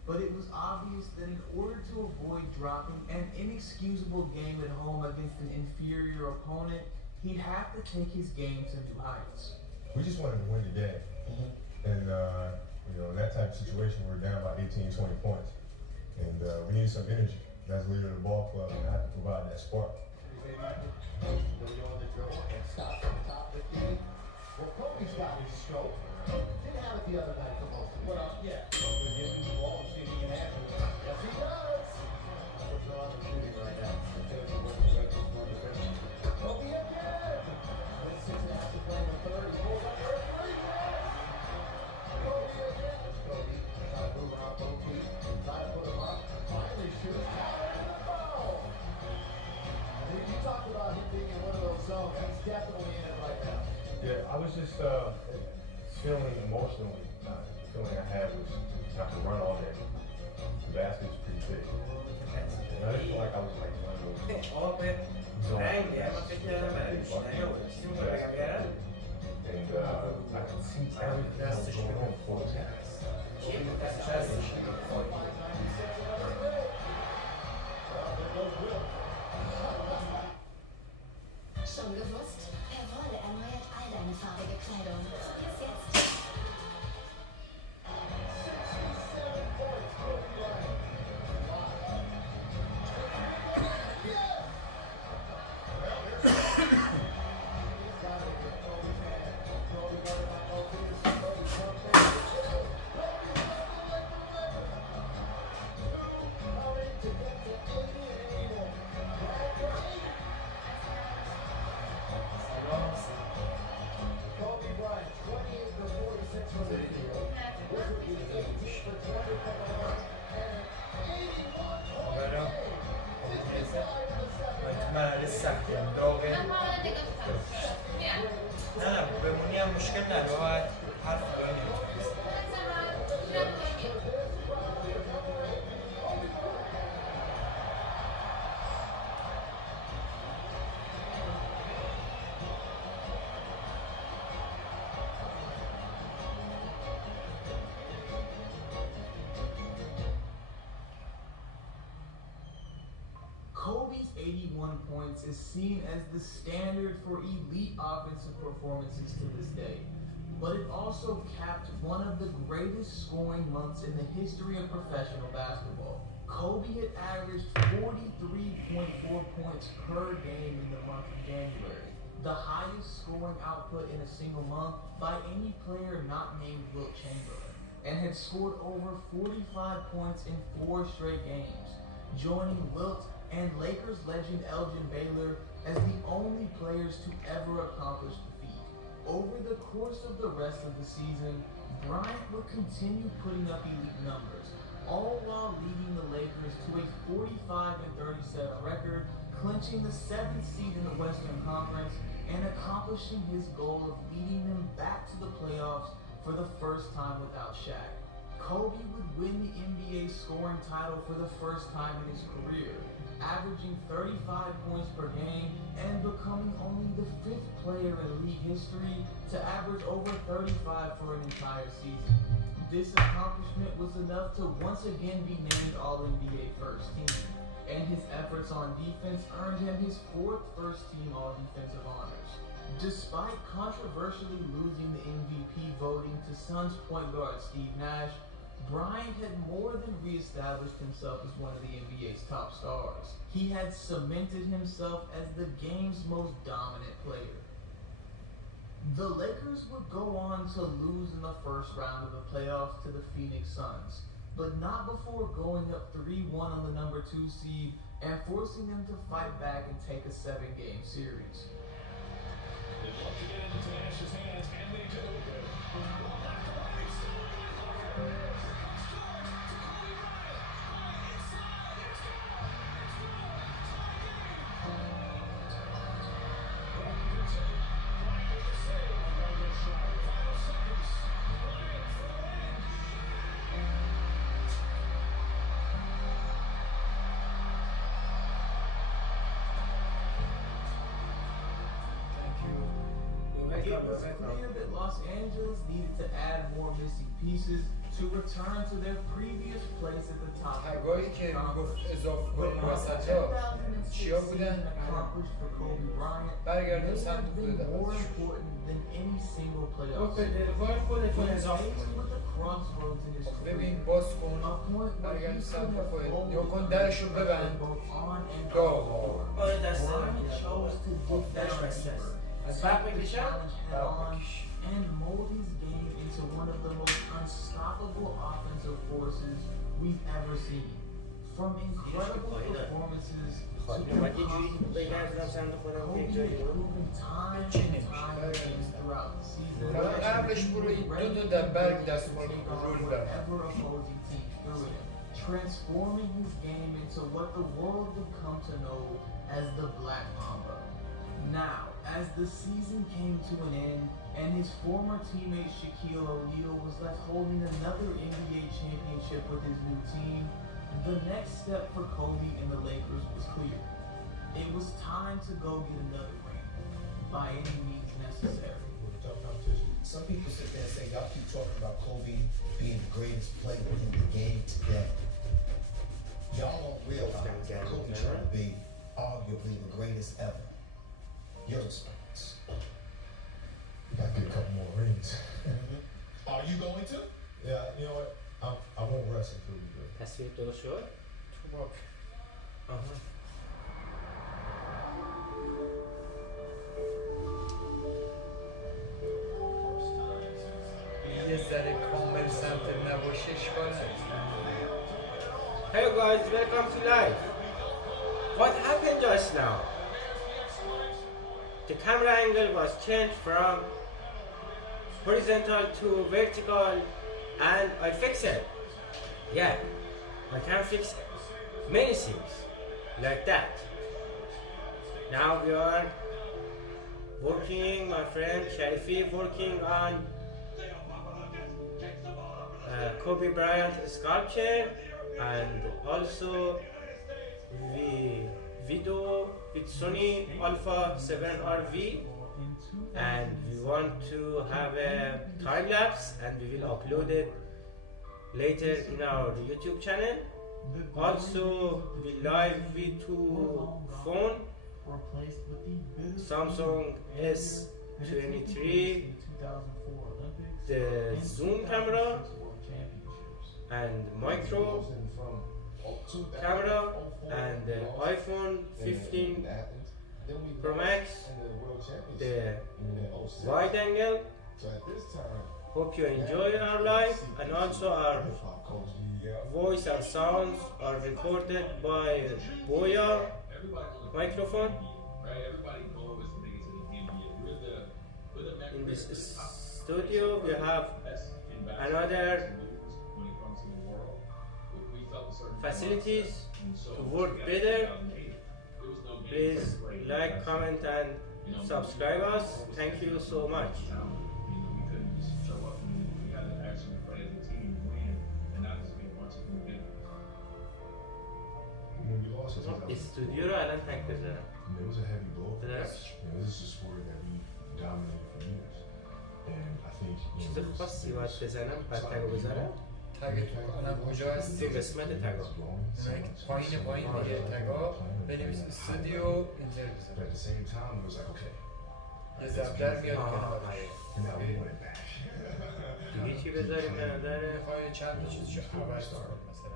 But it was obvious that in order to avoid dropping an inexcusable game at home against an inferior opponent, he'd have to take his game to new heights. We just wanted to win the game. And, in that type of situation, we were down by 18, 20 points. And we needed some energy. That's the leader of the ball club, and I had to provide that spark. Well, Kobe's got his stroke. Didn't have it the other night for most of it. Well, yeah. He'll give you the ball and see if he can answer it. Yes, he does. What's wrong with shooting right now? Kobe again. With 6.5 to play in the third. He pulls up for a three. Kobe again. It's Kobe. Try to move around both feet. Try to put him up. Finally shoots. And the foul. I think you talked about him being in one of those zones. He's definitely in it right now. Yeah, I was just feeling emotionally. The feeling I had was I could run all day. The basket was pretty big. And I just felt like I was like running. So and I could see everything that was going on before it happened. Schon gewusst? Per Wolle erneuert all deine farbige Kleidung. Probier's jetzt. To برا مرحله سختی هم داغه نه بمونی هم مشکل نداره باید حرف بایی نمیتونست Kobe's 81 points is seen as the standard for elite offensive performances to this day, but it also capped one of the greatest scoring months in the history of professional basketball. Kobe had averaged 43.4 points per game in the month of January, the highest scoring output in a single month by any player not named Wilt Chamberlain, and had scored over 45 points in 4 straight games, joining Wilt and Lakers legend Elgin Baylor as the only players to ever accomplish the feat. Over the course of the rest of the season, Bryant would continue putting up elite numbers, all while leading the Lakers to a 45-37 record, clinching the 7th seed in the Western Conference and accomplishing his goal of leading them back to the playoffs for the first time without Shaq. Kobe would win the NBA scoring title for the first time in his career, averaging 35 points per game and becoming only the 5th player in league history to average over 35 for an entire season. This accomplishment was enough to once again be named All-NBA First Team, and his efforts on defense earned him his 4th First Team All-Defensive honors. Despite controversially losing the MVP voting to Suns point guard Steve Nash, Bryant had more than re-established himself as one of the NBA's top stars. He had cemented himself as the game's most dominant player. The Lakers would go on to lose in the first round of the playoffs to the Phoenix Suns, but not before going up 3-1 on the number 2 seed and forcing them to fight back and take a 7-game series. They'd love to get into Nash's hands, and they do. It was clear that Los Angeles needed to add more missing pieces to return to their previous place at the top. تگایی که میگفت اضافه کنیم وسطا چیا بودن؟ برگردون صندوق بده ببین باز کن برگردون صندوق خودت یا کن درشو ببند گاه آره دست درش بسته است از فرق میکشم and mold his game into one of the most unstoppable offensive forces we've ever seen. From incredible performances to Kobe had proven time and time again throughout the season. قبلش برو دو برگ دستمال رول بر Whatever opposing team threw at him, transforming his game into what the world would come to know as the Black Mamba. Now, as the season came to an end, and his former teammate Shaquille O'Neal was left holding another NBA championship with his new team, the next step for Kobe and the Lakers was clear. It was time to go get another ring, by any means necessary. Some people sit there and say, y'all keep talking about Kobe being the greatest player in the game today. Y'all don't realize that Kobe trying to be arguably the greatest ever. Your response. Got to get a couple more rings. Are you going to? Yeah, you know what? I won't rush until we do. تصویر درست شد؟ یه ذره کامل سمت نباشه اشکال نداره. Hey guys, welcome to life. What happened just now? The camera angle was changed from horizontal to vertical and I fixed it. yeah, I can fix many things like that. Now we are working, my friend Sharifi working on Kobe Bryant sculpture, and also we video with Sony Alpha 7RV, and we want to have a time lapse and we will upload it later in our YouTube channel. Also we live with two phone, Samsung S23, the zoom camera and micro camera, and the iPhone 15 Pro Max, the wide angle. Hope you enjoy our live, and also our voice and sounds are recorded by Boya microphone. In this studio we have another facilities to work better. Please like, comment and subscribe us. Thank you so much. استودیو رو الان تک بذارم. It was a heavy blow. This is a sport that we dominated for years, and I think. چیز خاصی باید بزنم بعد تگو بذارم؟ تگ تو الان کجا هستی؟ تو قسمت تگا. پایین دیگه تگا بنویس استودیو اینتر بزن. At the same time, it was like okay. یه زبدر میاد کنارش. دیگه چی بذاریم به نظره؟ میخوای چند تا چیزشو عوض کنیم مثلا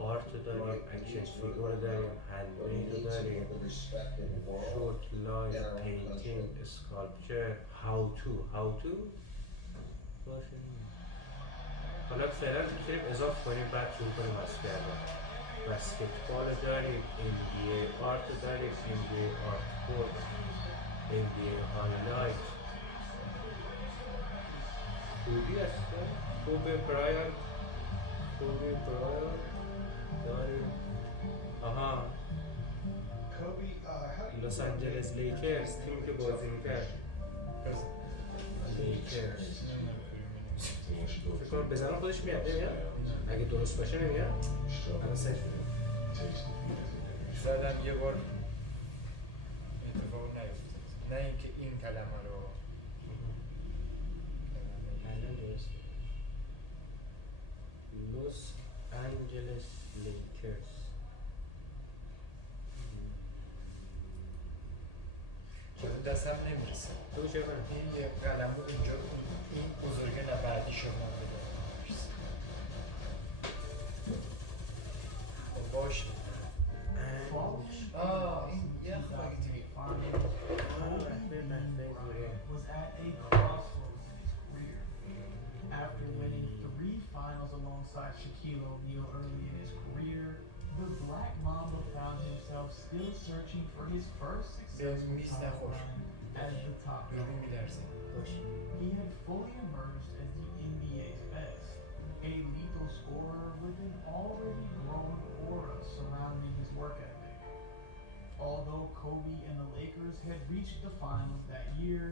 آرت داریم، اکشن فیگور داریم، هندمید داریم، شورت لایف، پینتینگ، اسکالپچر، هاو تو باشه. حالا فعلا میتونیم اضافه کنیم بعد شروع کنیم از کردن. بسکتبال داریم، NBA آرت داریم، NBA آرت بورد، NBA هایلایت، کوبی هست، کوبی برایانت داریم. آها، لس آنجلس لیکرز، تیم که بازی میکرد لیکرز. فکر کنم بزنم خودش میاد، نمیاد؟ اگه درست باشه نمیاد؟ الان سیف زدم یه بار اتفاق نیفتاد، نه اینکه این کلمه رو الان درست لس آنجلس لیکرز. دستم نمیرسه. تو چه کنم؟ این یه قلم رو اینجا این بزرگه نه بعدی شما بده باشه. این یه خواهی was at a crossroads in his career. After winning 3 finals alongside Shaquille O'Neal early in his career, the Black Mamba found himself still searching for his first successful title run as the top dog. He had fully emerged as the NBA's best, a lethal scorer with an already growing aura surrounding his work ethic. Although Kobe and the Lakers had reached the finals that year,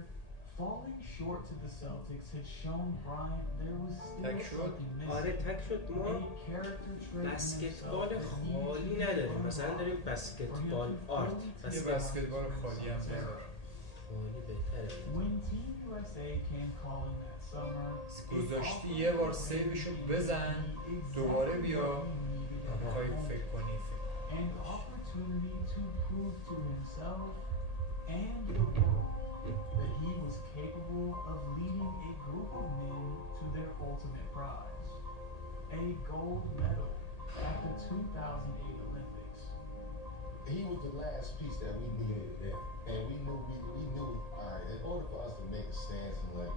falling short to the Celtics had shown Bryant there was still something آره missing. تک شد. ما A character trait in بسکتبال himself that needed خالی to be نداریم. grown مثلا داریم upon بسکتبال for him to آرت. fully یه بسکتبال خالی هم بذار. خالی بهتره. When Team USA came calling that summer, گذاشتی یه بار سیوشو بزن دوباره بیا میخوای فکر کنی an opportunity to prove to himself and the world that he was capable of leading a group of men to their ultimate prize, a gold medal at the 2008 Olympics. He was the last piece that we needed there, and we knew all right, in order for us to make a stance and like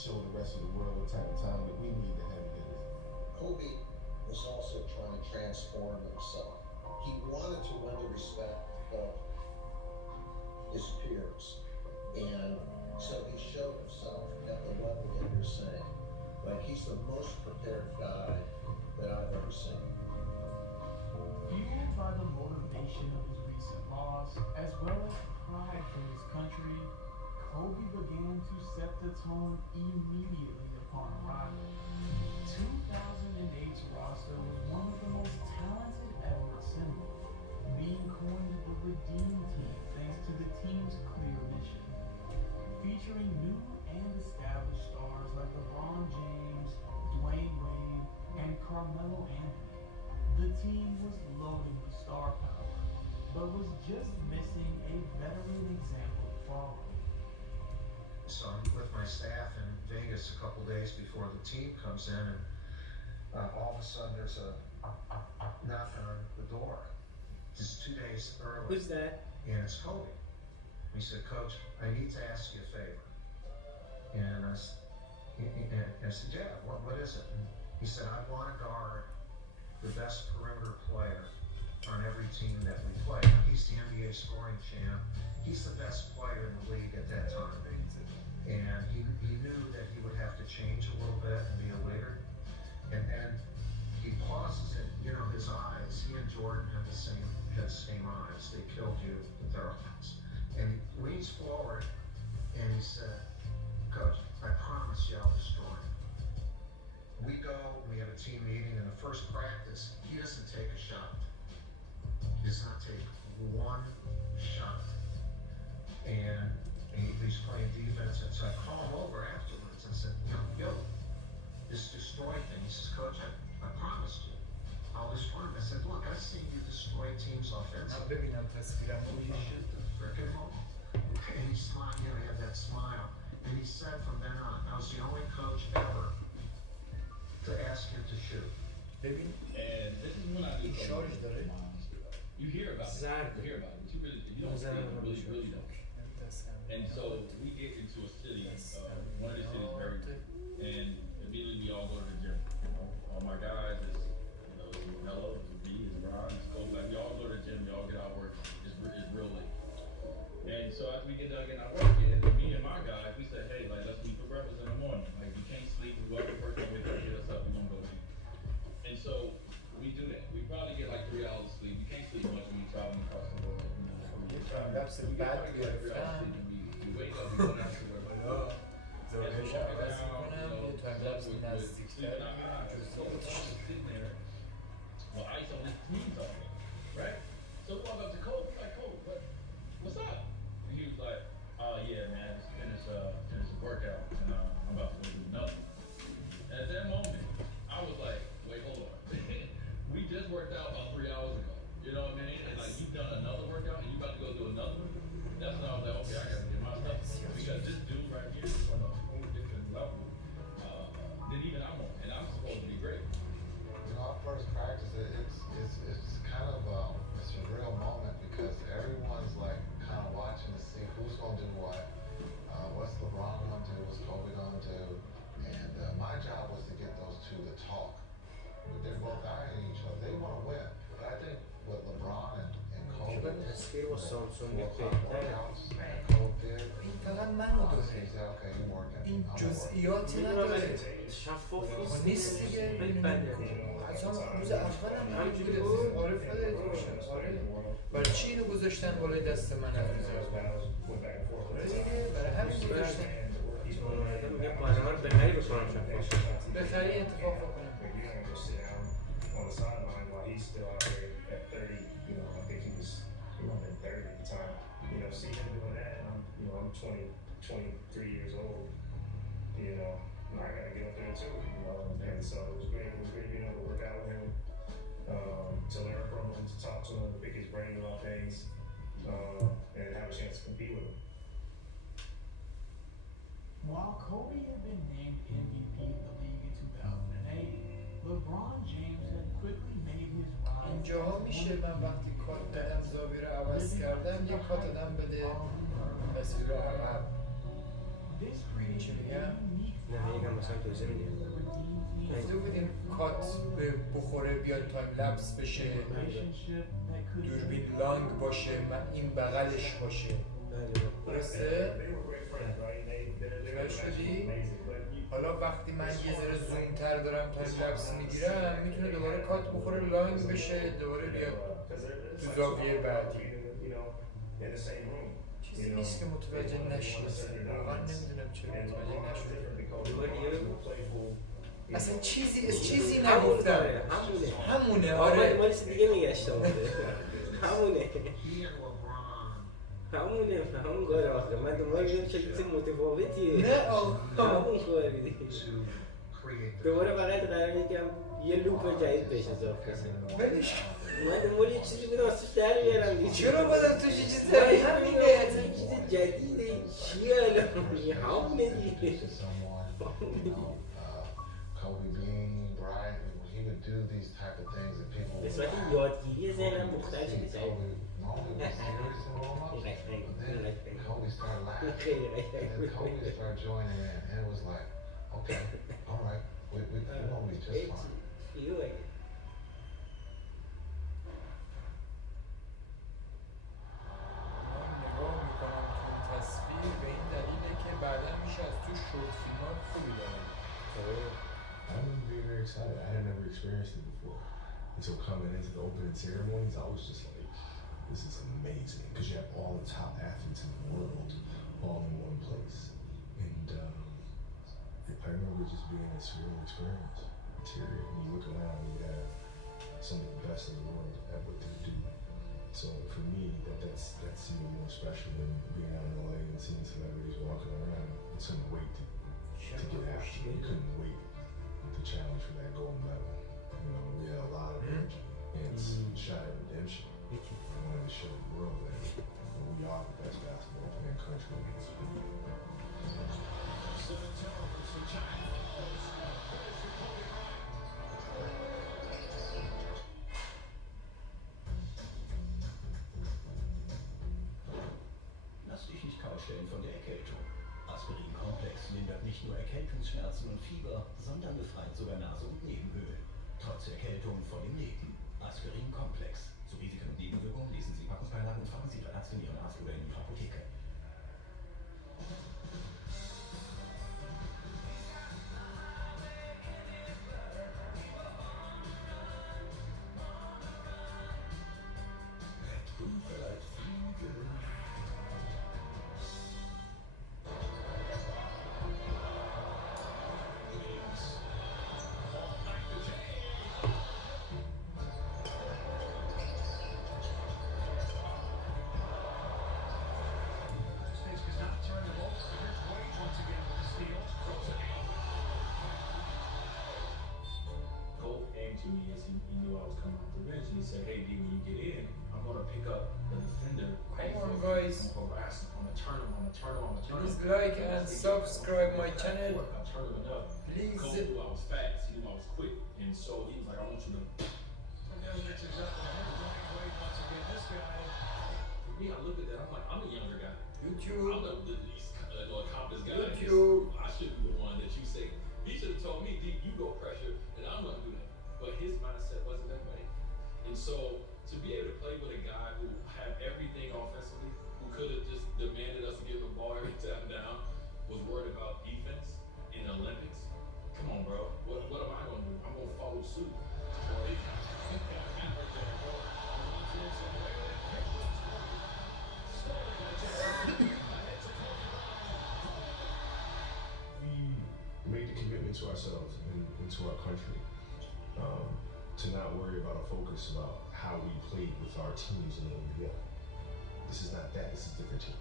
show the rest of the world what type of time that we need to have hitters. Kobe was also trying to transform himself. He wanted to win the respect of his peers. And so he showed himself at the level that you're saying. he's the most prepared guy that I've ever seen. Fueled by the motivation of his recent loss, as well as pride for his country, Kobe began to set the tone immediately upon arrival. 2008's roster was one of the most talented ever assembled, being coined the Redeem Team thanks to the team's clear mission. Featuring new and established stars like LeBron James, Dwayne Wade, and Carmelo Anthony, the team was loaded with star power, but was just missing a veteran example to follow. So I'm with my staff in Vegas a couple days before the team comes in, and all of a sudden there's a knock on the door. Just 2 days early. Who's that? And it's Kobe. He said, Coach, I need to ask you a favor. And I said, yeah, what is it? And he said, I want to guard the best perimeter player on every team that we play. Now, he's the NBA scoring champ. He's the best player in the league at that time. And he knew that he would have to change a little bit and be a leader. And then he pauses and, you know, his eyes, he and Jordan had the same eyes. They killed you with their eyes. And he leans forward and he said, Coach, I promise you I'll destroy him. We go, we have a team meeting, and the first practice, he doesn't take a shot. He does not take one shot. And he's playing defense, and so I call him over afterwards and said, yo, this destroy thing. He says, Coach, I promised you, I'll destroy him. I said, look, I've seen you destroy teams offensively. You shoot the frickin' ball. And he smiled, you know, he had that smile. And he said from then on, I was the only coach ever to ask him to shoot. And this is when I do. You hear about it. You hear about it, but you don't see it. Really don't. And so we get into a city, one of the cities very, and immediately we all go to the gym. You know, all my guys, it's, you know, it's Mello, it's B, it's Ron, it's Kobe. Like, we all go to the gym, we all get our work. It's real late. And so after we get done getting our work in, me and my guys, we said, hey, like, let's meet for breakfast in the morning. Like, we can't sleep. Whoever first one we gotta get us up, we're gonna go eat. And so we do that. We probably get like 3 hours of sleep. You can't sleep much when you're traveling across the world. That's a bad we get like 3 hours of sleep. We wake up, we go down to work. As we're walking down, sleeping our eyes. So we're sitting there, well, ice on his knees already, right? So we walk up to Kobe, like, Kobe, what's up? And he was like, yeah, man, I just finished a workout, and I'm about to go do another. And at that moment, I was like, wait, hold on. We just worked out about 3 hours ago. You know what I mean? And like, you've done another workout, and you about to go do another one? That's when I was like, okay, I gotta get my stuff. Because this dude right here is on a whole different level than even I'm on. And I'm supposed to be great. You know, our first practice, it's kind of it's a real moment because everyone's like kind of watching to see who's gonna do what, what's LeBron gonna do, what's Kobe gonna do, and my job was to get those two to talk. But they're both eyeing each other. They want to win, but I think what LeBron and Kobe did, فقط منو داره این جزئیاتی نداره نیست دیگه اصلا روز اول هم همینجوری عارف نداره آره برای چی اینو گذاشتن بالای دست من از روز اول برای همین گذاشتن میگه برنامه رو بخری بکنم شفاف بخری اتفاق بکنم on the sideline while he's still out there at 30, you know, I think he was 30 at the time. You know, see him doing that, and I'm 23 years old. You know, I gotta get up there too. You know, and so it was great. It was great being able to work out with him, to learn from him, to talk to him, to pick his brain about things, and have a chance to compete with him. While Kobe had been named MVP of the league in 2008, LeBron James had quickly made his rise. اینجاها میشه من وقتی کات دادم زاویه رو عوض کردم یه کات دادم بده تصویر عقب چی میگم؟ نه یکم مثلا توضیح میدیم گفته بودیم کات بخوره بیاد تایم لپس بشه دوربین لانگ باشه این بغلش باشه درسته؟ شدی؟ حالا وقتی من یه ذره زوم تر دارم تایملپس میگیرم میتونه دوباره کات بخوره لاین بشه دوباره بیاد تو زاویه بعدی. چیزی نیست که متوجه نشی واقعا نمیدونم چرا متوجه نشدی. اصلا چیزی نگفتم. همونه آره مال چیز دیگه میگشتم همونه همون کار آخه من دوباره میگم چه چیز متفاوتیه نه همون کار دیگه دوباره فقط قرار میگم یه لوپ جدید بهش اضافه بشه ولش من دوباره یه چیزی بودم ازش در بیارم دیگه چرا باید از توش یه چیز در همینه اصلا چیز جدیده چیه الان همونه دیگه Kobe Bean, Bryant, he would do these type of things that people به صورت یادگیری ذهنم مختلف شده Kobe started laughing, and then Kobe started joining in, and it was like, okay, all right, we're gonna be just fine. نگاه میکنم تو تصویر به این دلیله که بعدا میشه از تو شورت فیلم‌ها خوبی داره. I remember being very excited. I had never experienced it before. And so coming into the opening ceremonies, I was just like, this is amazing. Because you have all the top athletes in the world all in one place. And I remember just being a surreal experience. And you look around and you have some of the best in the world at what they do. So for me, that's even more special than being out in LA and seeing celebrities walking around. It's couldn't wait to get after it. You couldn't wait to challenge for that gold medal. You know, we had a lot of energy, and it's shot at redemption. I wanted to show the world that we are the best basketball player in the country. Lass dich nicht kalt stellen von der Erkältung. Aspirin-Komplex lindert nicht nur Erkältungsschmerzen und Fieber, sondern befreit sogar Nase- und Nebenhöhlen. Trotz Erkältung voll im Leben. Aspirin-Komplex. Zu Risiken und Nebenwirkungen lesen Sie Packungsbeilagen und fragen Sie Ihre Ärztin, Ihren Arzt oder in Ihrer Apotheke. To me as he knew I was coming off the bench, and he said, "Hey, D, when you get in, I'm gonna pick up the defender. Come on, guys. I'm gonna harass him. I'm gonna turn him. I'm gonna turn him. I'm gonna turn him." Please like and subscribe my channel. I turned him enough. Please. Cole knew I was fast. He knew I was quick, and so he was like, "I want you to." For me, I looked at that. I'm like, I'm a younger guy. YouTube. I'm the least accomplished guy. YouTube. I should be the one that you say. He should have told me, D, you go pressure, and I'm gonna do that. But his mindset wasn't that way. And so to be able to play with a guy who had everything offensively, who could have just demanded us to give him the ball every time down, was worried about defense in the Olympics. Come on, bro. What am I going to do? I'm going to follow suit. We made the commitment to ourselves and to our country. To not worry about or focus about how we played with our teams in the NBA. This is not that, this is a different team.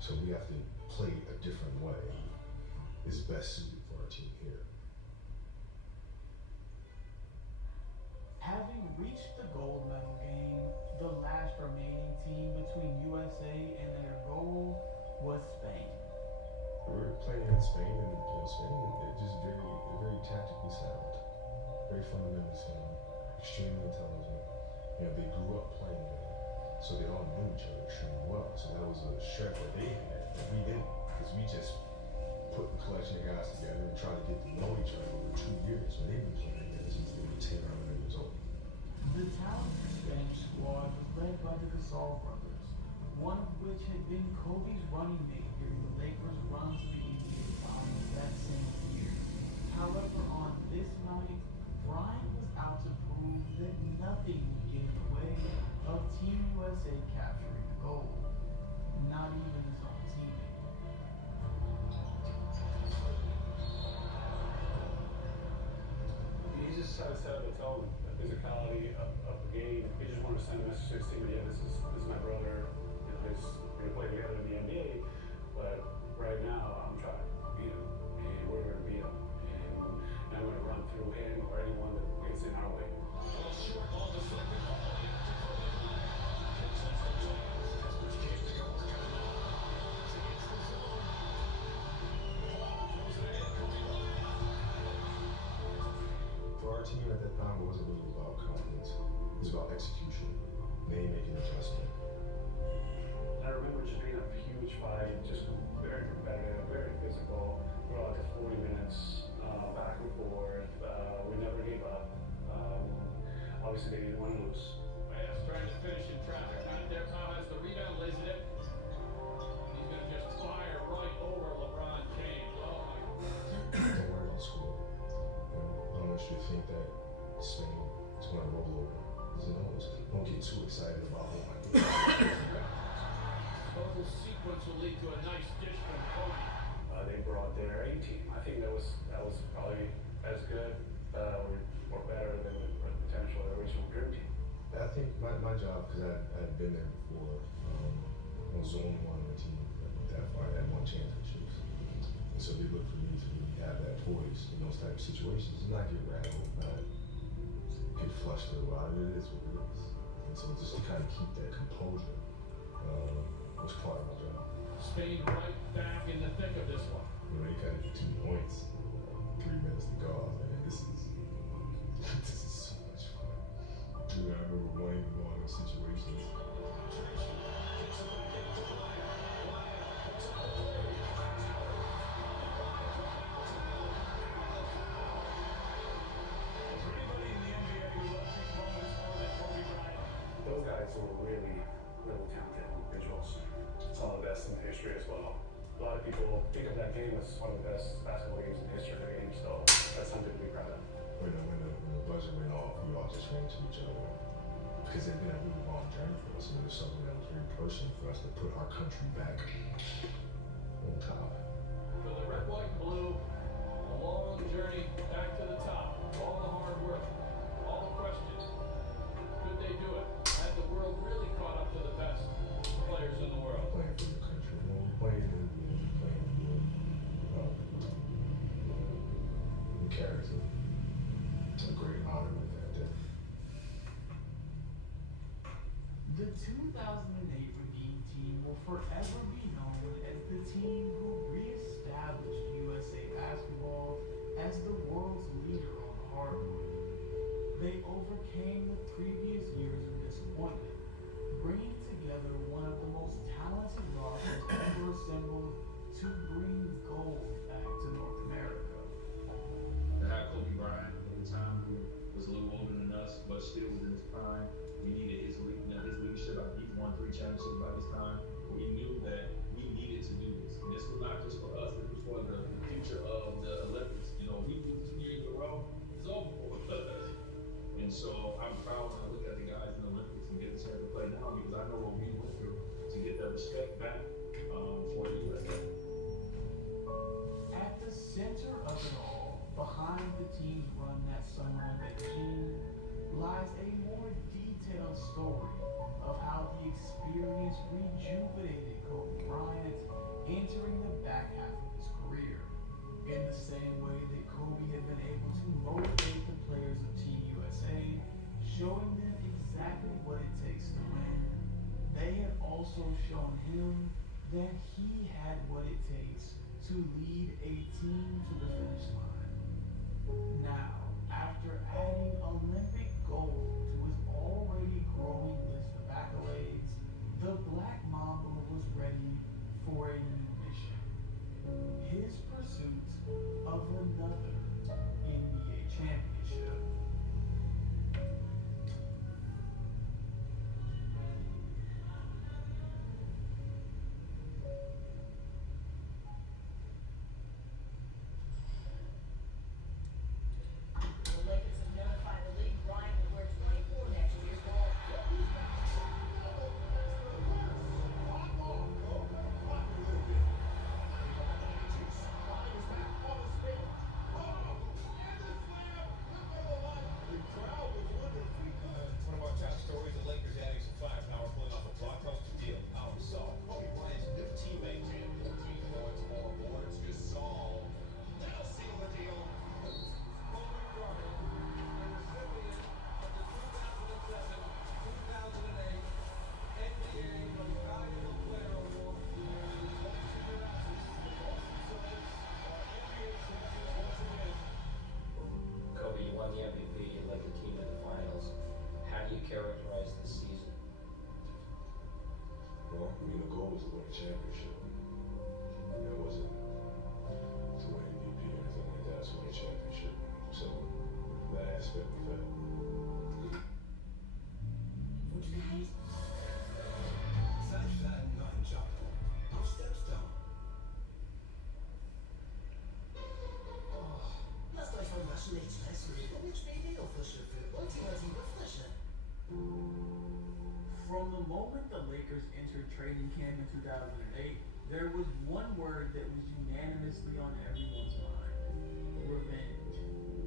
So we have to play a different way. Is best suited for our team here. Having reached the gold medal game, the last remaining team between USA and their goal was Spain. We were playing in Spain, and Spain is just very tactically sound, very fundamentally sound. Extremely intelligent. You know, they grew up playing with it, so they all knew each other extremely well. So that was a strength that they had that we didn't, because we just put a collection of guys together and tried to get to know each other over 2 years when they've been playing together since they were 10 or 11 years old. The talented Spanish squad was led by the Gasol brothers, one of which had been Kobe's running mate during the Lakers' run to the NBA Finals that same year. nothing would get in the way of Team USA capturing the gold, not even his own teammate. He just tried to set up a tone, the physicality of the game. He just wanted to send a message to his team, yeah, this is my brother, you know, we're gonna play together in the NBA, but right now I'm trying to beat him, and we're gonna beat him, and I'm gonna run through him or anyone that gets in our way. For our team at that time, it wasn't really about confidence. It was about execution. They make an adjustment. I remember just being a huge fight, just very competitive, very physical, for like 40 minutes, back and forth. We never gave up. Obviously, they didn't want to lose. Rams trying to finish in traffic. Not there. Tom has the rebound, lays it in. He's going to just fire right over LeBron James. Oh, my God. Don't worry about score. I don't want you to think that Spain is going to roll over. Don't get too excited about it. Total sequence will lead to a nice dish from Kobe. They brought their A team. I think that was probably as good or better than the potential original Dream team. I think my job, because I had been there before, I was the only one on the team that went that far. I had won championships. And so they look for me to really have that poise in those type of situations and not get rattled, not get flustered about it. It is what it is. And so just to kind of keep that composure was part of my job. Spain right back in the thick of this one. You know, they got 2 points, 3 minutes to go. I was like, man, this is so much fun. You know, I remember wanting to go in those situations. Those guys were really talented individuals. Some of the best in history as well. A lot of people think of that game as one of the best basketball games in the history of the game, so that's something to be proud of. When the buzzer went off, we all just ran to each other. Because it had been a really long journey for us, and it was something that was very personal for us to put our country back on top. For the red, white, and blue, a long journey back to the top. All the hard work, all the questions. Could they do it? Had the world really caught up to the best players in the world? Playing for your country. When we played in the NBA, we played in the we carried a great honor with that day. The 2008 Redeem team will forever be known as the team who re-established USA basketball as the world's leader on the hardwood. They overcame the previous years of disappointment, bringing together one of the most talented rosters ever assembled to bring gold back to North America. To have Kobe Bryant at the time, who was a little older than us, but still was in his prime, we needed his leadership. He won 3 championships by this time. We knew that we needed to do this. And this was not just for us, this was for the future of the Olympics. You know, we lose 2 years in a row, it's over for us. And so I'm proud when I look at the guys in the Olympics and get a chance to play now, because I know what we went through to get that respect back for the USA. At the center of it all, behind the team's run that summer in Beijing, lies a more detailed story of how the experience rejuvenated Kobe Bryant entering the back half of his career. In the same way that Kobe had been able to motivate the players of Team USA, showing them exactly what it takes to win, they had also shown him that he had what it takes to lead a team to the finish line. Now, after adding Olympic gold to his already growing list of accolades, the Black Mamba was ready for a new mission. His pursuit of another NBA championship. The Lakers have never finally league. Bryant will wear 24 next From the moment the Lakers entered training camp in 2008, there was one word that was unanimously on everyone's mind: revenge.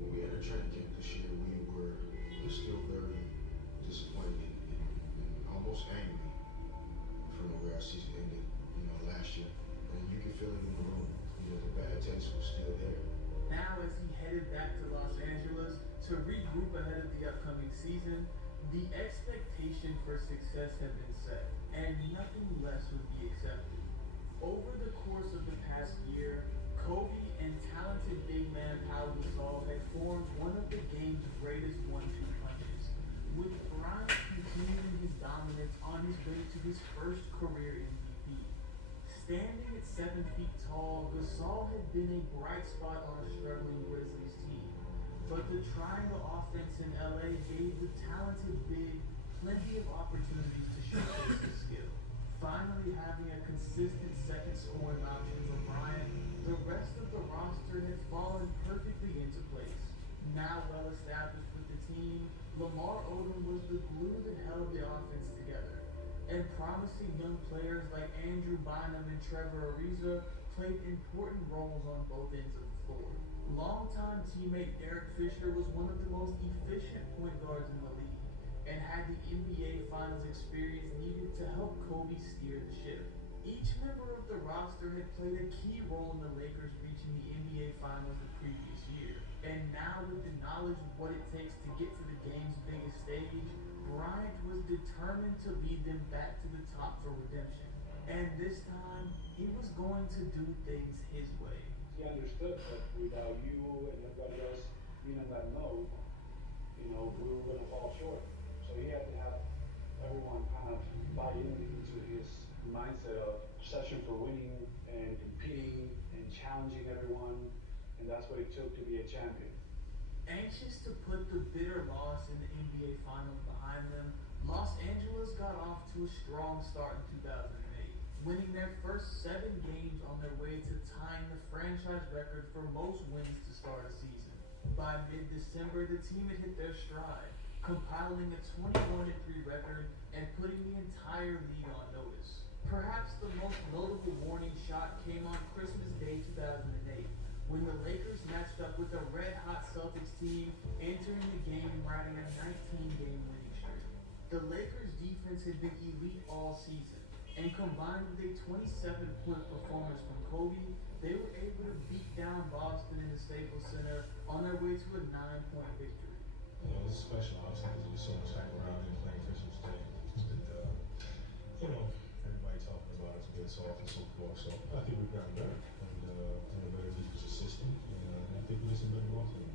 When we entered training camp this year, we were still very disappointed and almost angry from the way our season ended, last year. And you could feel it in the room. The bad taste was still there. Now, as he headed back to Los Angeles to regroup ahead of the upcoming season, the expectation for success had been set, and nothing less would be accepted. Over the course of the past year, Kobe and talented big man Pau Gasol had formed one of the game's greatest 1-2 punches, with Bryant continuing his dominance on his way to his first career MVP. Standing at 7 feet tall, Gasol had been a bright spot on a struggling Grizzlies team, but the triangle offense in LA gave the talented big plenty of opportunities to showcase his skill. Finally having a consistent second scoring option for Bryant, the rest of the roster had fallen perfectly into place. Now well established with the team, Lamar Odom was the glue that held the offense together, and promising young players like Andrew Bynum and Trevor Ariza played important roles on both ends of the floor. Longtime teammate Derek Fisher was one of the most efficient point guards in the league, and had the NBA Finals experience needed to help Kobe steer the ship. Each member of the roster had played a key role in the Lakers reaching the NBA Finals the previous year, and now with the knowledge of what it takes to get to the game's biggest stage, Bryant was determined to lead them back to the top for redemption. And this time, he was going to do things his way. He understood that without you and everybody else being on that note, we were going to fall short. So he had to have everyone kind of buy into his mindset of obsession for winning and competing and challenging everyone, and that's what it took to be a champion. Anxious to put the bitter loss in the NBA Finals behind them, Los Angeles got off to a strong start in 2008, winning their first 7 games on their way to tying the franchise record for most wins to start a season. By mid-December, the team had hit their stride, compiling a 21-3 record and putting the entire league on notice. Perhaps the most notable warning shot came on Christmas Day 2008, when the Lakers matched up with a red-hot Celtics team, entering the game riding a 19-game winning streak. The Lakers' defense had been elite all season, and combined with a 27-point performance from Kobe, they were able to beat down Boston in the Staples Center on their way to a 9-point victory. It's special, obviously, because there's so much hype around it playing Christmas Day. Everybody talking about it to get us off and so forth. So I think we've gotten better, and a better defensive system, and I think we need some better ball team.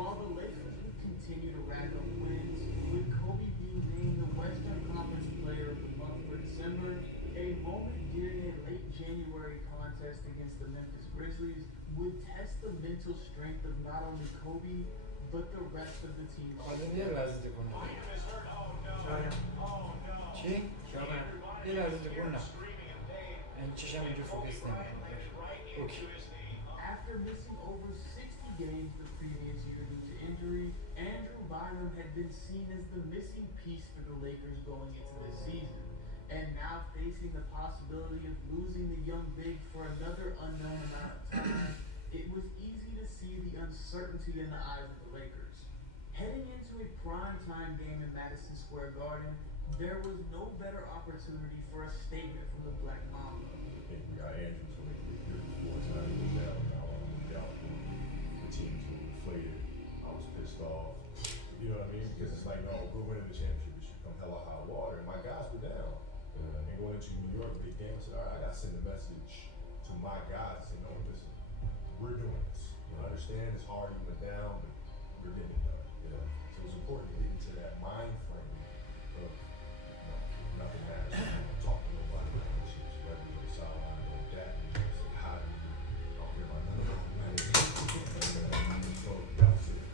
While the Lakers would continue to rack up wins, with Kobe being named the Western Conference Player of the Month for December, a moment during a late January contest against the Memphis Grizzlies would test the mental strength of not only Kobe, but the rest of the team. یه لحظه تکون شاید چی؟ یه لحظه تکون این چشم اینجا فوکس نمیکنه اوکی. After missing over 60 games the previous year due to injury, Andrew Bynum had been seen as the missing piece for the Lakers going into this season. And now facing the possibility of losing the young big for another unknown amount of time, it was easy to see the uncertainty in the eyes of the Lakers. Heading into a primetime game in Madison Square Garden, there was no better opportunity for a statement from the Black Mamba. I think we got Andrews when they did before time was down. The teams were inflated. I was pissed off. You know what I mean? Because it's like, no, we're winning the championship. We should come hella high water. And my guys were down. And going into New York, big game, I said, all right, I got to send a message to my guys and say, no, listen, we're doing this. I understand it's hard, you went down, but we're getting it done. So it's important to get into that mind frame of nothing matters. Talk to nobody, whether you're a sideline or that, say hi to you. I don't care about none of that. So that's it.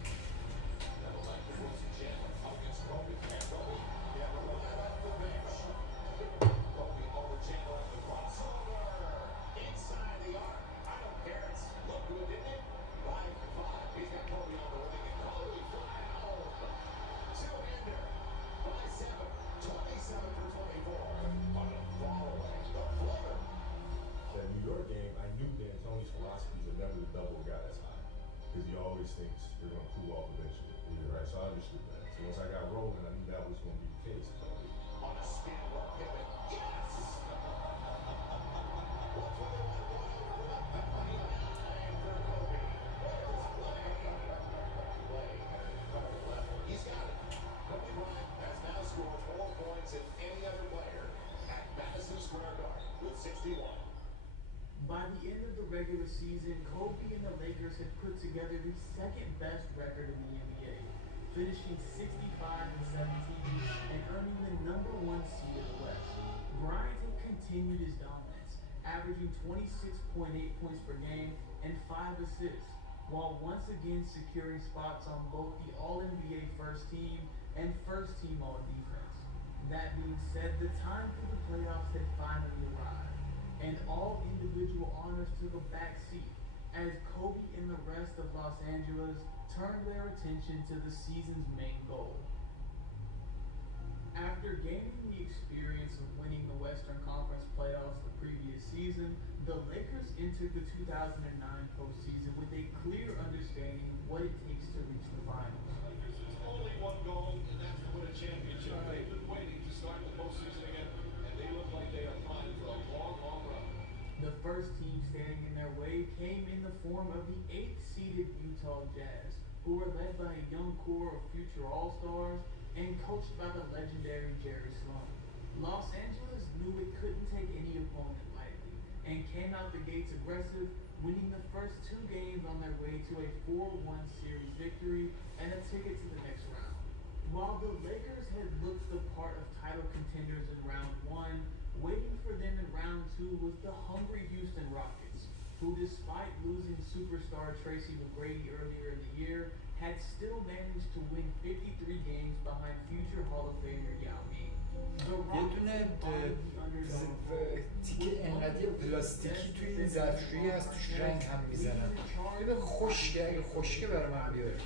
double a guy that's high. Because he always thinks they're going to cool off eventually. Right? So I understood that. So once I got rolling, I knew that was going to be the case. On a spin, look pivot. Yes! He's got it. Kobe Bryant has now scored more points than any other player at Madison Square Garden with 61. By the end of the regular season, Kobe and the Lakers had put together the second best record in the NBA, finishing 65-17 and earning the #1 seed in the West. Bryant had continued his dominance, averaging 26.8 points per game and 5 assists, while once again securing spots on both the All-NBA First Team and First Team All-Defense. That being said, the time for the playoffs had finally arrived, and all individual honors took a back seat as Kobe and the rest of Los Angeles turned their attention to the season's main goal. After gaining the experience of winning the Western Conference playoffs the previous season, the Lakers entered the 2009 postseason with a clear understanding of what it takes to reach the finals. There's only one goal, and that's to win a championship. They've been waiting to start the postseason again, and they look like they are primed for a long, long run. The first team standing in their way came in the form of the 8th-seeded Utah Jazz, who were led by a young core of future All-Stars and coached by the legendary Jerry Sloan. Los Angeles knew it couldn't take any opponent lightly and came out the gates aggressive, winning the first 2 games on their way to a 4-1 series victory and a ticket to the next round. While the Lakers had looked the part of title contenders in round 1, waiting for them in round 2 was the hungry Houston Rockets, who despite losing superstar Tracy McGrady earlier in the year, had still managed to win 53 games behind future Hall of Famer Yao Ming. یه دونه تیکه انقدر پلاستیکی توی این ظرفشویی هست توش رنگ هم میزنن یه خشکه اگه خشکه برای من بیاره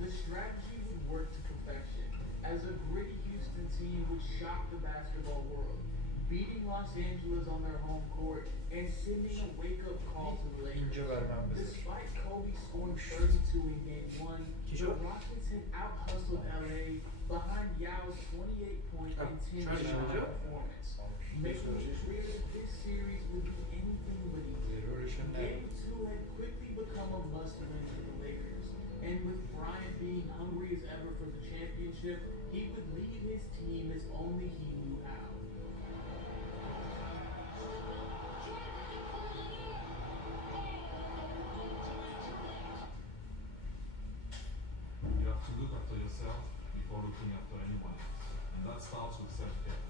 The strategy would work to perfection as a gritty Houston team would shock the basketball world, beating Los Angeles on their home court and sending a wake-up call to the Lakers. Despite Kobe scoring 32 in Game 1, the Rockets had out-hustled LA behind Yao's 28-point and 10-shot performance, making it clear that this series would be anything but easy. Game 2 had quickly become a must-win for the Lakers, and with Bryant being hungry as ever for the championship, he would lead his team as only he knew how. You have to look after yourself before looking after anyone else. And that starts with self-care.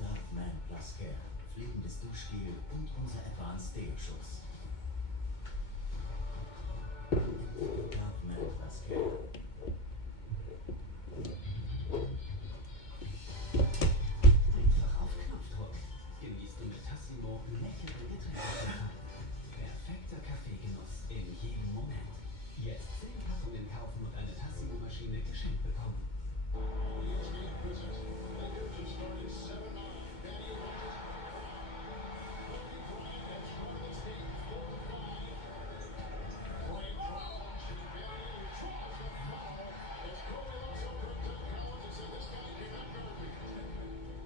Dark Man Plus Care, fliegendes Duschgel und unser Advanced Deo-Schuss. Dark Man Plus Care. Einfach auf Knopfdruck. Genießt du mit Tassimo leckere Getränke. Perfekter Kaffeegenuss in jedem Moment. Jetzt 10 Packungen kaufen und eine Tassimo-Maschine geschenkt bekommen.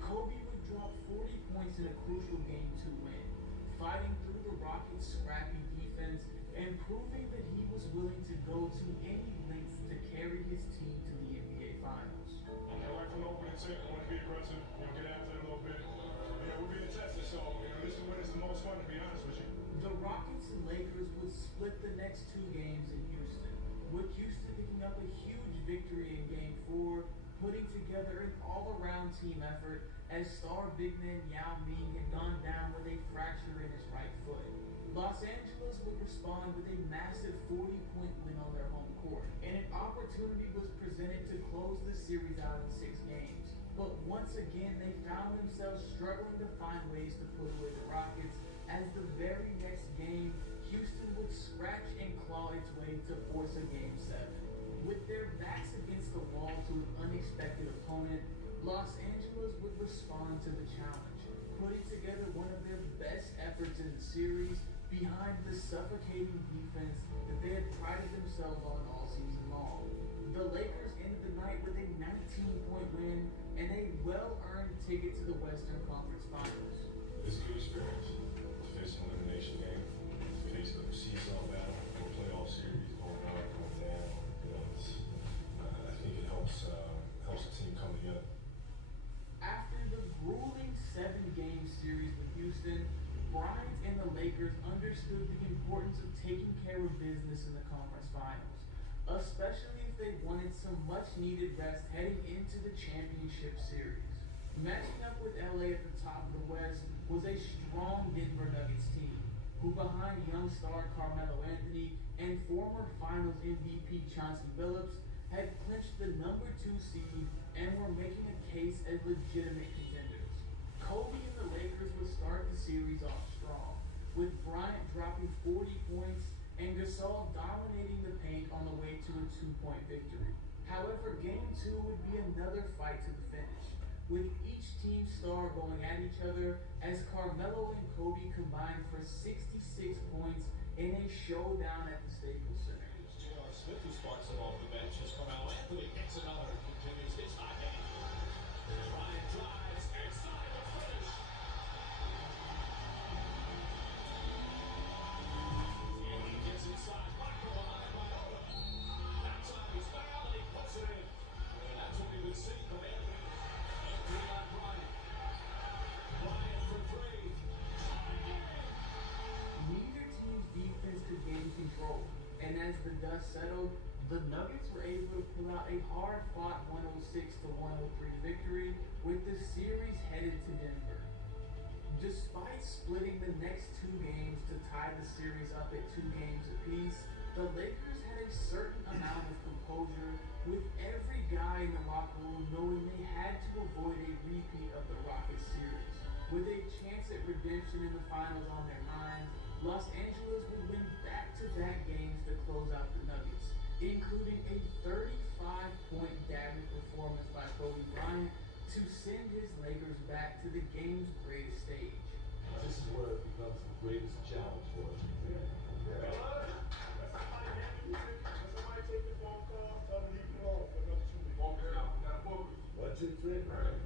Kobe would drop 40 points in a crucial Game 2 win, fighting through the Rockets' scrappy defense and proving that he was willing to go to any lengths to carry his team to the NBA Finals. And right from the opening tip, I want to be aggressive, get after it a little bit. We're being tested, so this is when it's the most fun, to be honest with you. The Rockets and Lakers would split the next 2 games in Houston, with Houston picking up a huge victory in Game 4, putting together an all-around team effort as star big man Yao Ming had gone down with a fracture in his right foot. Los Angeles would respond with a massive 40-point win on their home court, and an opportunity was presented to close the series out in 6 games. But once again, they found themselves struggling to find ways to put away the Rockets, as the very next game, Houston would scratch and claw its way to force a Game 7. With their backs against the wall to an unexpected opponent, Los Angeles would respond to the challenge, putting together one of their best efforts in the series, behind the suffocating defense that they had prided themselves on all season long. The Lakers ended the night with a 19-point win and a well-earned ticket to the Western Conference Finals. It's a good experience to face an elimination game, to face the seesaw battle, or playoff series, going up, going down. You know, I think it helps the team come together. After the grueling 7-game series with Houston, Bryant and the Lakers understood the importance of taking care of business in the conference finals, especially if they wanted some much-needed rest heading into the championship series. Matching up with LA at the top of the West was a strong Denver Nuggets team, who behind young star Carmelo Anthony and former Finals MVP Chauncey Billups had clinched the #2 seed and were making a case as legitimate contenders. Kobe and the Lakers would start the series off strong, with Bryant dropping 40 points and Gasol dominating the paint on the way to a 2-point victory. However, Game 2 would be another fight to the finish, with each team star going at each other as Carmelo and Kobe combined for 66 points in a showdown at the Staples Center. J.R. Smith, who sparks it off the bench, as Carmelo Anthony gets another and continues his hot game. Bryant drives inside the finish. And he gets inside, blocked from behind by Oda. That time he's fouled and he puts it in. And that's what we've been seeing from Anthony. Anthony on Bryant. Bryant for three. Neither team's defense could gain control, and as the dust settled, the Nuggets were able to pull out a hard-fought 106-103 victory, with the series headed to Denver. Despite splitting the next 2 games to tie the series up at 2 games apiece, the Lakers had a certain amount of composure, with every guy in the locker room knowing they had to avoid a repeat of the Rockets series. With a chance at redemption in the finals on their minds, Los Angeles would win back-to-back games to close out the Nuggets, including a 35-point dagger performance by Kobe Bryant to send his Lakers back to the game's greatest stage. This is where it becomes the greatest challenge for us. Somebody take the phone call, tell them leave it alone for another 2 weeks. Okay, now, got a book. 1, 2, 3, right.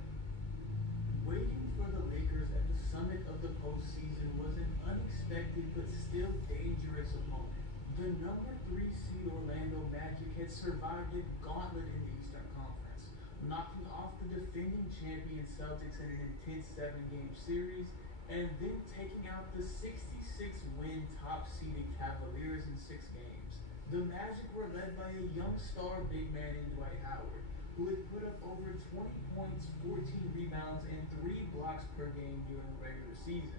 Waiting for the Lakers at the summit of the postseason was an unexpected but still dangerous opponent. The #3 seed Orlando Magic had survived a gauntlet in the Eastern Conference, knocking off the defending champion Celtics in an intense 7-game series, and then taking out the 66-win top-seeded Cavaliers in 6 games. The Magic were led by a young star big man in Dwight Howard, who had put up over 20 points, 14 rebounds, and 3 blocks per game during the regular season.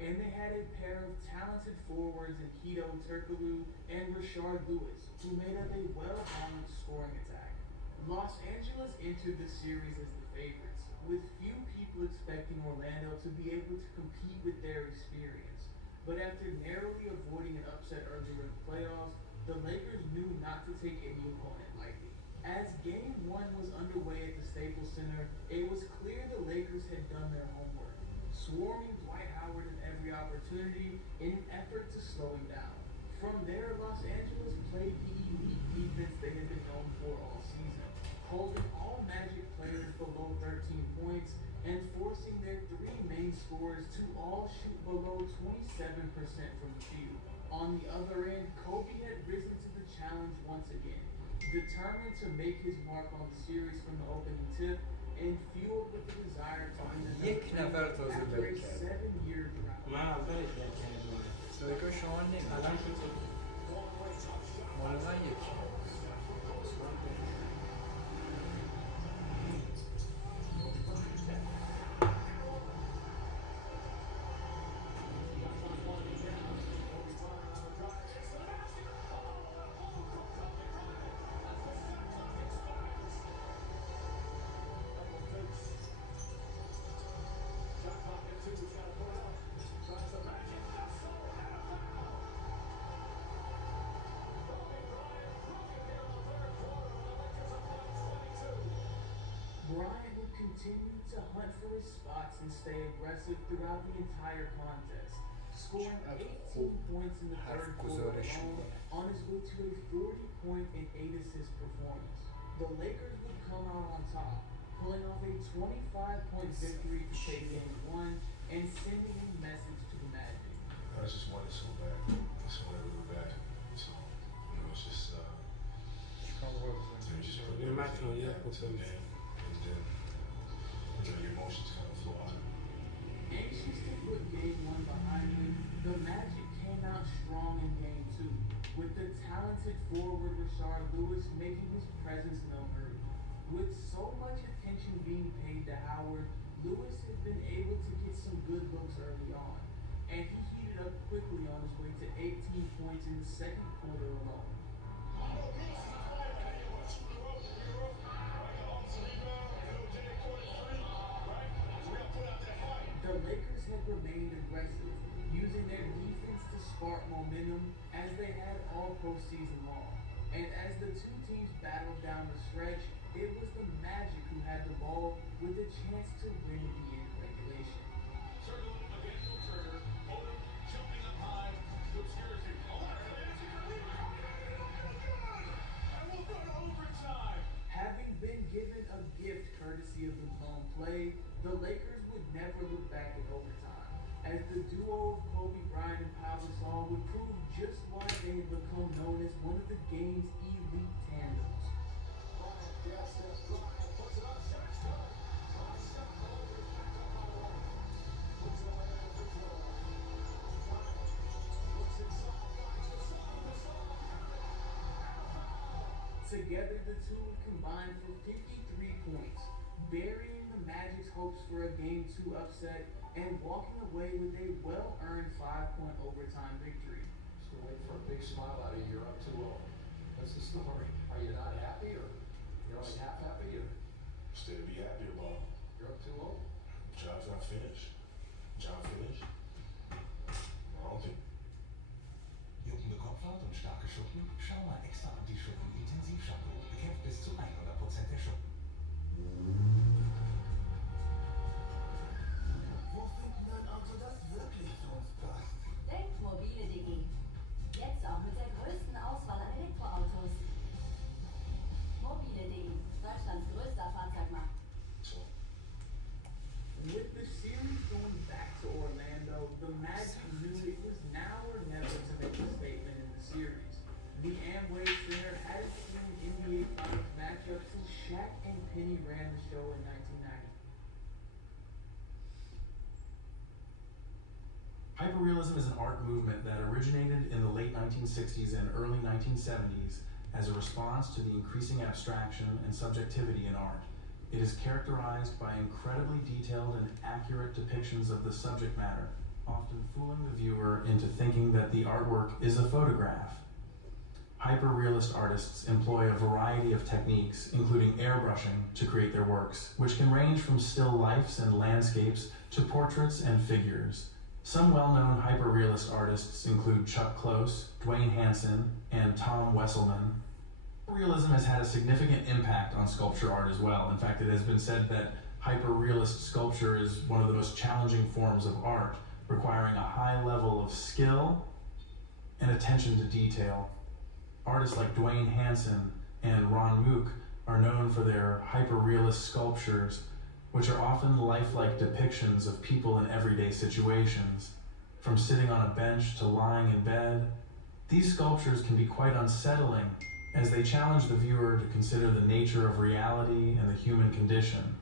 And they had a pair of talented forwards in Hedo Turkoglu and Rashard Lewis, who made up a well-balanced scoring attack. Los Angeles entered the series as the favorites, with few people expecting Orlando to be able to compete with their experience. But after narrowly avoiding an upset earlier in the playoffs, the Lakers knew not to take any opponent lightly. As Game 1 was underway at the Staples Center, it was clear the Lakers had done their homework, swarming Dwight Howard at every opportunity in an effort to slow him down. From there, Los Angeles played the elite defense they had been known for all season, holding all Magic players below 13 points and forcing their 3 main scorers to all shoot below 27% from the field. On the other end, Kobe had risen to the challenge once again, determined to make his mark on the series from the opening tip and fueled with the desire to win another after a 7-year drought. من اولش نکردم سویکا شما الان نمیدونم مال من یکی Bryant would continue to hunt for his spots and stay aggressive throughout the entire contest, scoring 18 points in the third quarter alone on his way to a 40-point and 8-assist performance. The Lakers would come out on top, pulling off a 25-point victory to take game 1 and sending a message to the Magic. I just wanted so bad. Just wanted really bad. So, it's just, just put everything into the game, and then, your emotions kind of flow out. Anxious to put game 1 behind him, the Magic came out strong in game 2, with the talented forward Rashard Lewis making his presence known early. With so much attention being paid to Howard, Lewis had been able to get some good looks early on, and he heated up quickly on his way to 18 points in the second quarter alone. The Lakers had remained aggressive, using their defense to spark momentum as they had all postseason long. And as the two teams battled down the stretch, it was the Magic who had the ball with a chance to win at the end of regulation. Circle against the trigger, Oden jumping up high to obscurity. And we'll go to overtime. Having been given a gift courtesy of the home play, the Lakers would never look back at overtime, as the duo of Kobe Bryant and Pau Gasol would prove just why they had become known as one of the game's elite tandems. Together, the two would combine for 53 points, burying the Magic's hopes for a Game 2 upset and walking away with a well-earned 5-point overtime victory. So wait for a big smile out of you. You're up 2-0. What's the story? Are you not happy, or you're only half happy, or? Still be happy about it. You're up 2-0. Job's not finished. Job finished. I don't think. Juckende Kopfhaut und starke Schuppen? Schau mal extra Anti-Schuppen-Intensivshampoo. Bekämpft bis zu 100% der Schuppen. Wo finden wir ein Auto, das wirklich zu uns passt? Denkt mobile.de. Jetzt auch mit der größten Auswahl an Elektroautos. Mobile.de, Deutschlands größter Fahrzeugmarkt. With the series going back to Orlando, the Magic knew it was now or never to make a statement in the series. The Amway Center hadn't seen an NBA Finals matchup since Shaq and Penny ran the show in 1990. Hyperrealism is an art movement that originated in the late 1960s and early 1970s as a response to the increasing abstraction and subjectivity in art. It is characterized by incredibly detailed and accurate depictions of the subject matter, often fooling the viewer into thinking that the artwork is a photograph. Hyperrealist artists employ a variety of techniques, including airbrushing, to create their works, which can range from still lifes and landscapes to portraits and figures. Some well-known hyperrealist artists include Chuck Close, Dwayne Hansen, and Tom Wesselman. Hyperrealism has had a significant impact on sculpture art as well. In fact, it has been said that hyperrealist sculpture is one of the most challenging forms of art, requiring a high level of skill and attention to detail. Artists like Dwayne Hansen and Ron Mook are known for their hyperrealist sculptures, which are often lifelike depictions of people in everyday situations. From sitting on a bench to lying in bed, these sculptures can be quite unsettling as they challenge the viewer to consider the nature of reality and the human condition.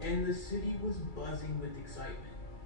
And the city was buzzing with excitement.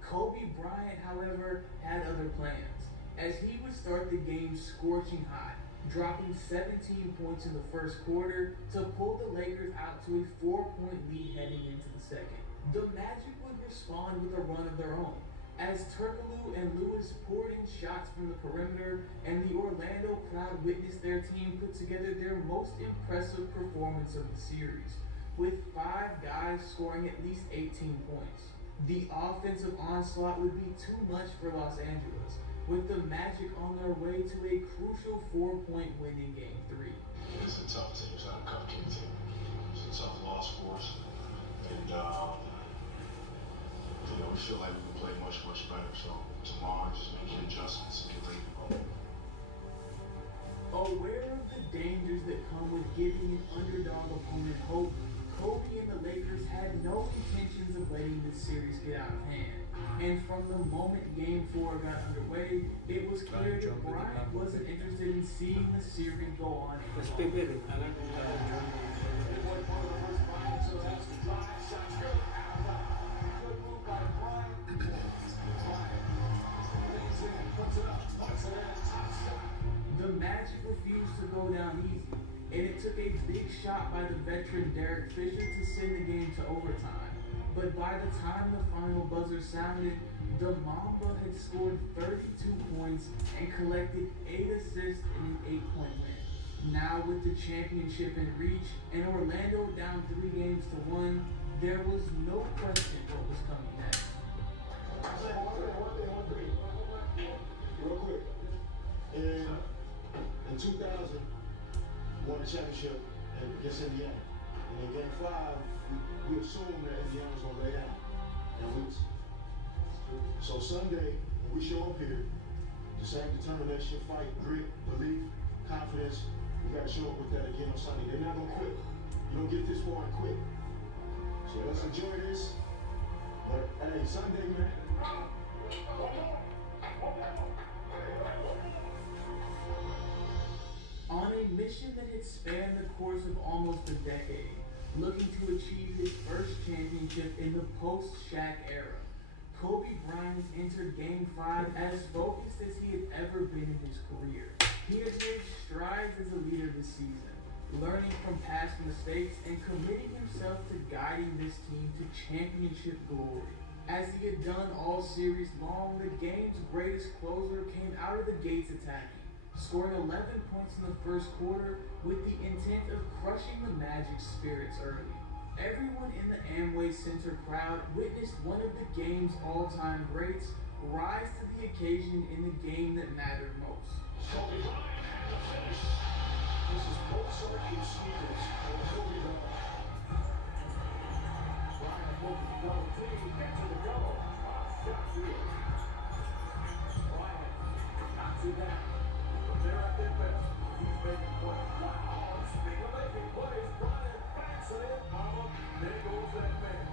Kobe Bryant, however, had other plans, as he would start the game scorching hot, dropping 17 points in the first quarter to pull the Lakers out to a 4-point lead heading into the second. The Magic would respond with a run of their own, as Turkoglu and Lewis poured in shots from the perimeter, and the Orlando crowd witnessed their team put together their most impressive performance of the series, with 5 guys scoring at least 18 points. The offensive onslaught would be too much for Los Angeles, with the Magic on their way to a crucial 4-point win in Game 3. It's a tough team, it's not a cupcake team. tough loss for us. And, you know, we feel like we can play much, much better. So tomorrow, just making adjustments and get ready to go. Aware of the dangers that come with giving an underdog opponent hope, Kobe and the Lakers had no intentions of letting this series get out of hand. And from the moment Game 4 got underway, it was clear that Bryant wasn't interested in seeing the series go on. The Magic refused to go down easy, and it took a big shot by the veteran Derek Fisher to send the game to overtime. But by the time the final buzzer sounded, the Mamba had scored 32 points and collected 8 assists in an 8-point win. Now with the championship in reach and Orlando down 3-1, there was no question what was coming next. Real quick. In 2000, we won the championship against Indiana. And in Game 5, we assumed that Indiana was going to lay out and lose. So Sunday, when we show up here, the same determination, fight, grit, belief, confidence, we got to show up with that again on Sunday. They're not going to quit. You don't get this far and quit. So let's enjoy this. But hey, Sunday, man. On a mission that had spanned the course of almost a decade, looking to achieve his first championship in the post-Shaq era, Kobe Bryant entered Game 5 as focused as he had ever been in his career. He had made strides as a leader this season, learning from past mistakes and committing himself to guiding this team to championship glory. As he had done all series long, the game's greatest closer came out of the gates attacking, scoring 11 points in the first quarter with the intent of crushing the Magic's spirits early. Everyone in the Amway Center crowd witnessed one of the game's all-time greats rise to the occasion in the game that mattered most. Kobe Bryant at the finish. This is Mozart in sneakers for Kobe Bryant. Bryant looking to double team, get to the goal. Shot good. Bryant knocks it down. But they're at their best. He's making plays. Wow! Speaking of making plays, Bryant banks it in. There goes that man.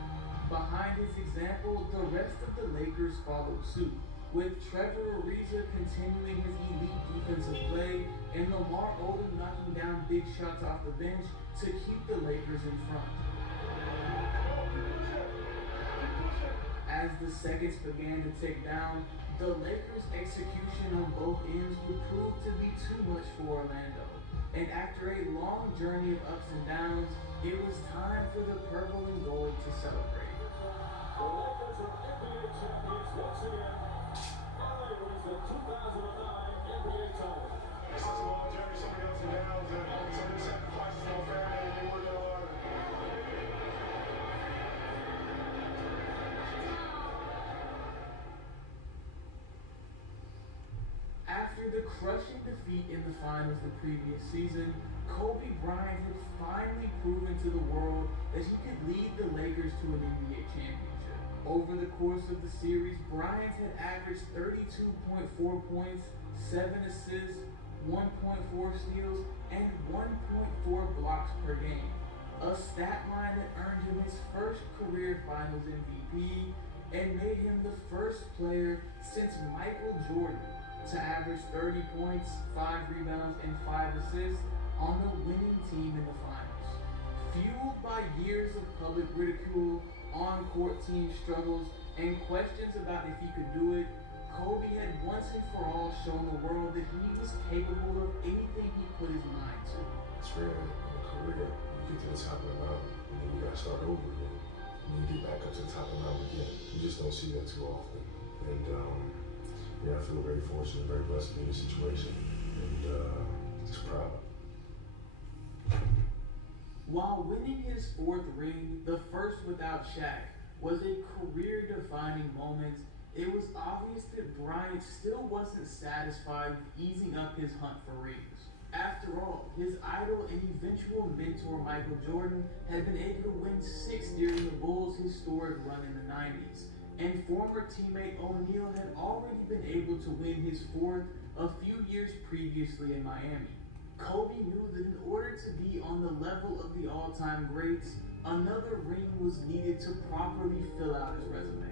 Behind his example, the rest of the Lakers followed suit, with Trevor Ariza continuing his elite defensive play and Lamar Odom knocking down big shots off the bench to keep the Lakers in front. As the seconds began to tick down, the Lakers' execution on both ends would prove to be too much for Orlando. And after a long journey of ups and downs, it was time for the purple and gold to celebrate. The Lakers are NBA champions once again. LA wins the 2009 NBA title. It's such a long journey, so many ups and downs, and so many sacrifices on family, and they work hard. After the crushing defeat in the finals the previous season, Kobe Bryant had finally proven to the world that he could lead the Lakers to an NBA championship. Over the course of the series, Bryant had averaged 32.4 points, 7 assists, 1.4 steals, and 1.4 blocks per game. A stat line that earned him his first career Finals MVP and made him the first player since Michael Jordan to average 30 points, 5 rebounds, and 5 assists on the winning team in the finals. Fueled by years of public ridicule, on-court team struggles, and questions about if he could do it, Kobe had once and for all shown the world that he was capable of anything he put his mind to. It's rare in a career, you get to the top of the mountain, and then you gotta start over again. And you get back up to the top of the mountain again. You just don't see that too often. And yeah, I feel very fortunate, very blessed to be in this situation, and just proud. While winning his 4th ring, the first without Shaq, was a career-defining moment, it was obvious that Bryant still wasn't satisfied with easing up his hunt for rings. After all, his idol and eventual mentor Michael Jordan had been able to win 6 during the Bulls' historic run in the 90s, and former teammate O'Neal had already been able to win his 4th a few years previously in Miami. Kobe knew that in order to be on the level of the all-time greats, another ring was needed to properly fill out his resume.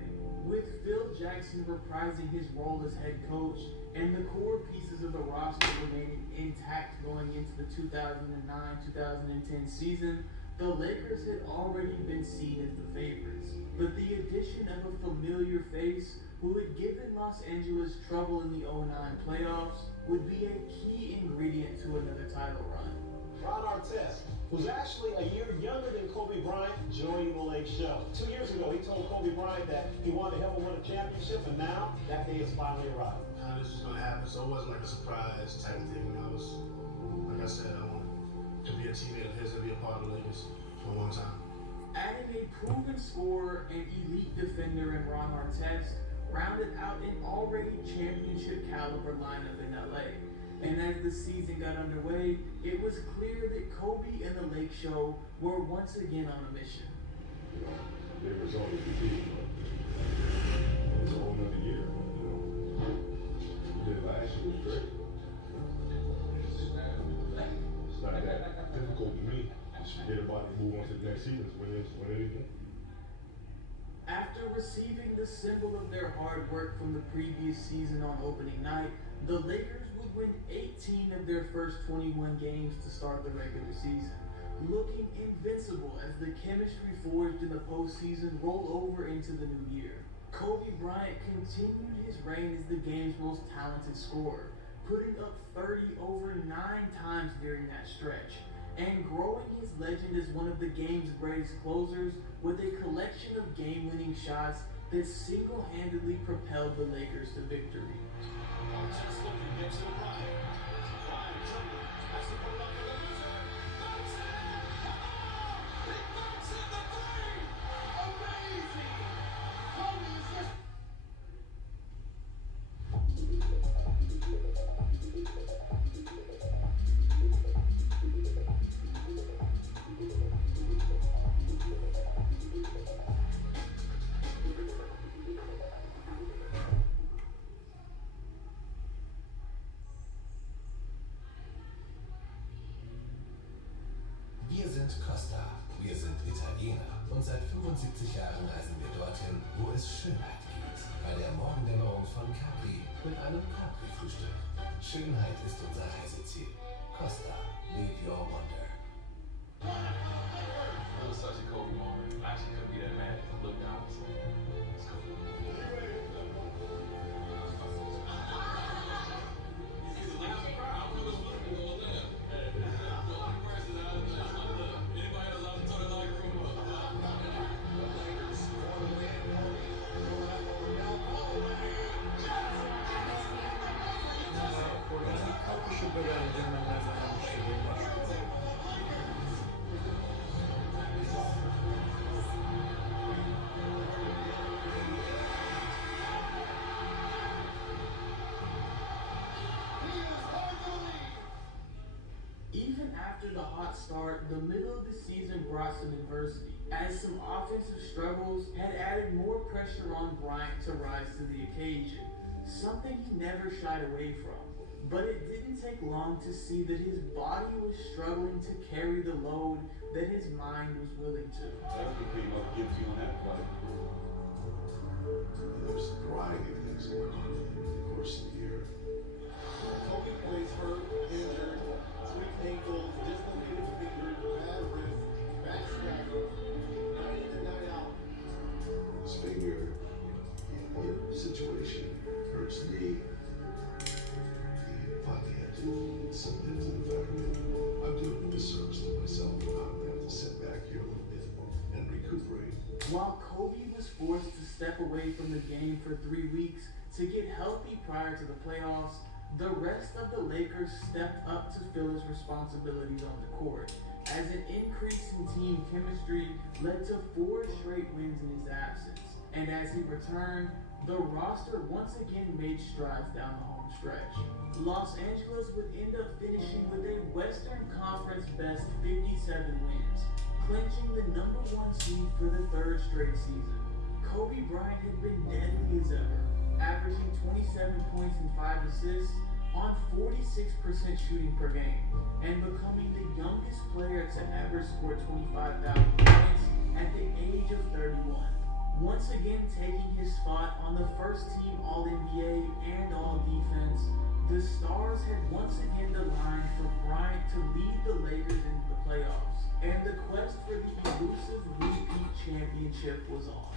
With Phil Jackson reprising his role as head coach and the core pieces of the roster remaining intact going into the 2009-2010 season, the Lakers had already been seen as the favorites. But the addition of a familiar face who had given Los Angeles trouble in the 2009 playoffs would be a key ingredient to another title run. Ron Artest, who's actually a year younger than Kobe Bryant, joining the Lake Show. 2 years ago, he told Kobe Bryant that he wanted to help him win a championship, and now that day has finally arrived. How this was going to happen, so it wasn't like a surprise type of thing. I was, like I said, I wanted to be a teammate of his and be a part of the Lakers for a long time. Adding a proven scorer and elite defender in Ron Artest rounded out an already championship caliber lineup in LA. And as the season got underway, it was clear that Kobe and the Lake Show were once again on a mission. You know, the result is the key, but it's a whole nother year. You know, we did last year was great. It's not that difficult to me. Just forget about it, move on to the next season, win anything. After receiving the symbol of their hard work from the previous season on opening night, the Lakers would win 18 of their first 21 games to start the regular season, looking invincible as the chemistry forged in the postseason rolled over into the new year. Kobe Bryant continued his reign as the game's most talented scorer, putting up 30 over 9 times during that stretch, and growing his legend as one of the game's greatest closers with a collection of game-winning shots that single-handedly propelled the Lakers to victory. Artest looking, gets it right. Bryant dribbling, has to put it up for the loser. That's it! He puts in the three! Amazing! Kobe is just... Wir sind Costa, wir sind Italiener und seit 75 Jahren reisen wir dorthin, wo es Schönheit gibt. Bei der Morgendämmerung von Capri mit einem Capri-Frühstück. Schönheit ist unser Reiseziel. Costa, live your wonder. It was such a Kobe moment. I actually couldn't be that mad. I looked down and said, it's Kobe. Even after the hot start, the middle of the season brought some adversity, as some offensive struggles had added more pressure on Bryant to rise to the occasion, something he never shied away from. But it didn't take long to see that his body was struggling to carry the load that his mind was willing to. That's the thing what gives you on that play. There's a variety of things going on in the course of the year. Kobe plays hurt, injured, tweaked ankles, dislocated finger, bad wrist, back scratcher, night in and night out. His finger, hip situation hurts me. He finally had to accept it to the fact that I'm doing a disservice to myself and I'm going to have to sit back here a little bit and recuperate. While Kobe was forced to step away from the game for 3 weeks to get healthy prior to the playoffs, the rest of the Lakers stepped up to fill his responsibilities on the court, as an increase in team chemistry led to 4 straight wins in his absence. And as he returned, The roster once again made strides down the home stretch. Los Angeles would end up finishing with a Western Conference best 57 wins, clinching the #1 seed for the 3rd straight season. Kobe Bryant had been deadly as ever, averaging 27 points and 5 assists on 46% shooting per game, and becoming the youngest player to ever score 25,000 points at the age of 31. Once again taking his spot on the first-team All-NBA and All-Defense, the Stars had once again aligned for Bryant to lead the Lakers into the playoffs, and the quest for the elusive repeat championship was on.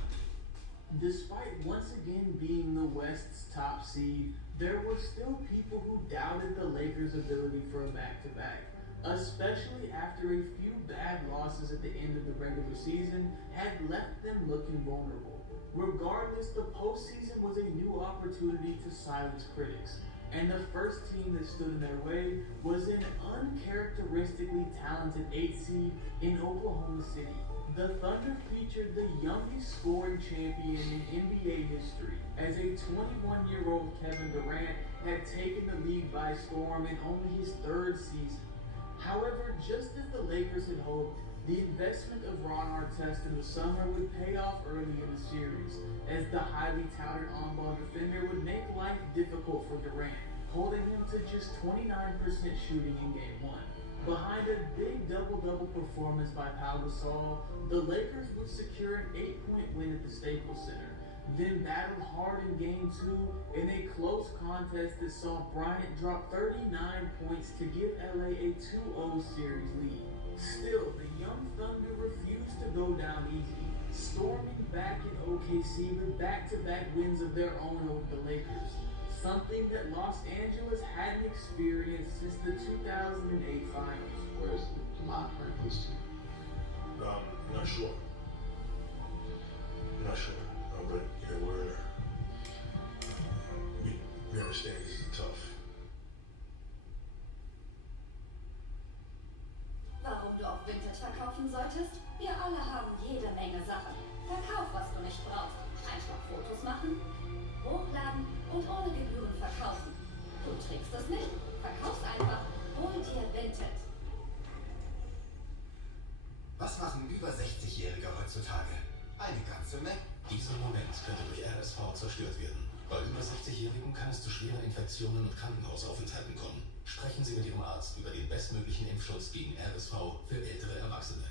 Despite once again being the West's top seed, there were still people who doubted the Lakers' ability for a back-to-back, especially after a few bad losses at the end of the regular season had left them looking vulnerable. Regardless, the postseason was a new opportunity to silence critics, and the first team that stood in their way was an uncharacteristically talented 8th seed in Oklahoma City. The Thunder featured the youngest scoring champion in NBA history, as a 21-year-old Kevin Durant had taken the league by storm in only his 3rd season. However, just as the Lakers had hoped, the investment of Ron Artest in the summer would pay off early in the series, as the highly touted on-ball defender would make life difficult for Durant, holding him to just 29% shooting in Game 1. Behind a big double-double performance by Pau Gasol, the Lakers would secure an 8-point win at the Staples Center, then battled hard in Game 2 in a close contest that saw Bryant drop 39 points to give LA a 2-0 series lead. Still, the young Thunder refused to go down easy, storming back in OKC with back-to-back wins of their own over the Lakers, something that Los Angeles hadn't experienced since the 2008 finals. Where's Lamont Franklin's team? Not sure. Not sure. But yeah, we understand this is tough. Warum du auch Vintage verkaufen solltest? Wir alle haben jede Menge Sachen. Verkauf, was du nicht brauchst. Einfach Fotos machen, hochladen und ohne Gebühren verkaufen. Du trägst es nicht? Verkauf's einfach. Hol dir Vintage. Was machen über 60-Jährige heutzutage? Eine ganze Menge. Dieser Moment könnte durch RSV zerstört werden. Bei über 60-Jährigen kann es zu schweren Infektionen und Krankenhausaufenthalten kommen. Sprechen Sie mit Ihrem Arzt über den bestmöglichen Impfschutz gegen RSV für ältere Erwachsene.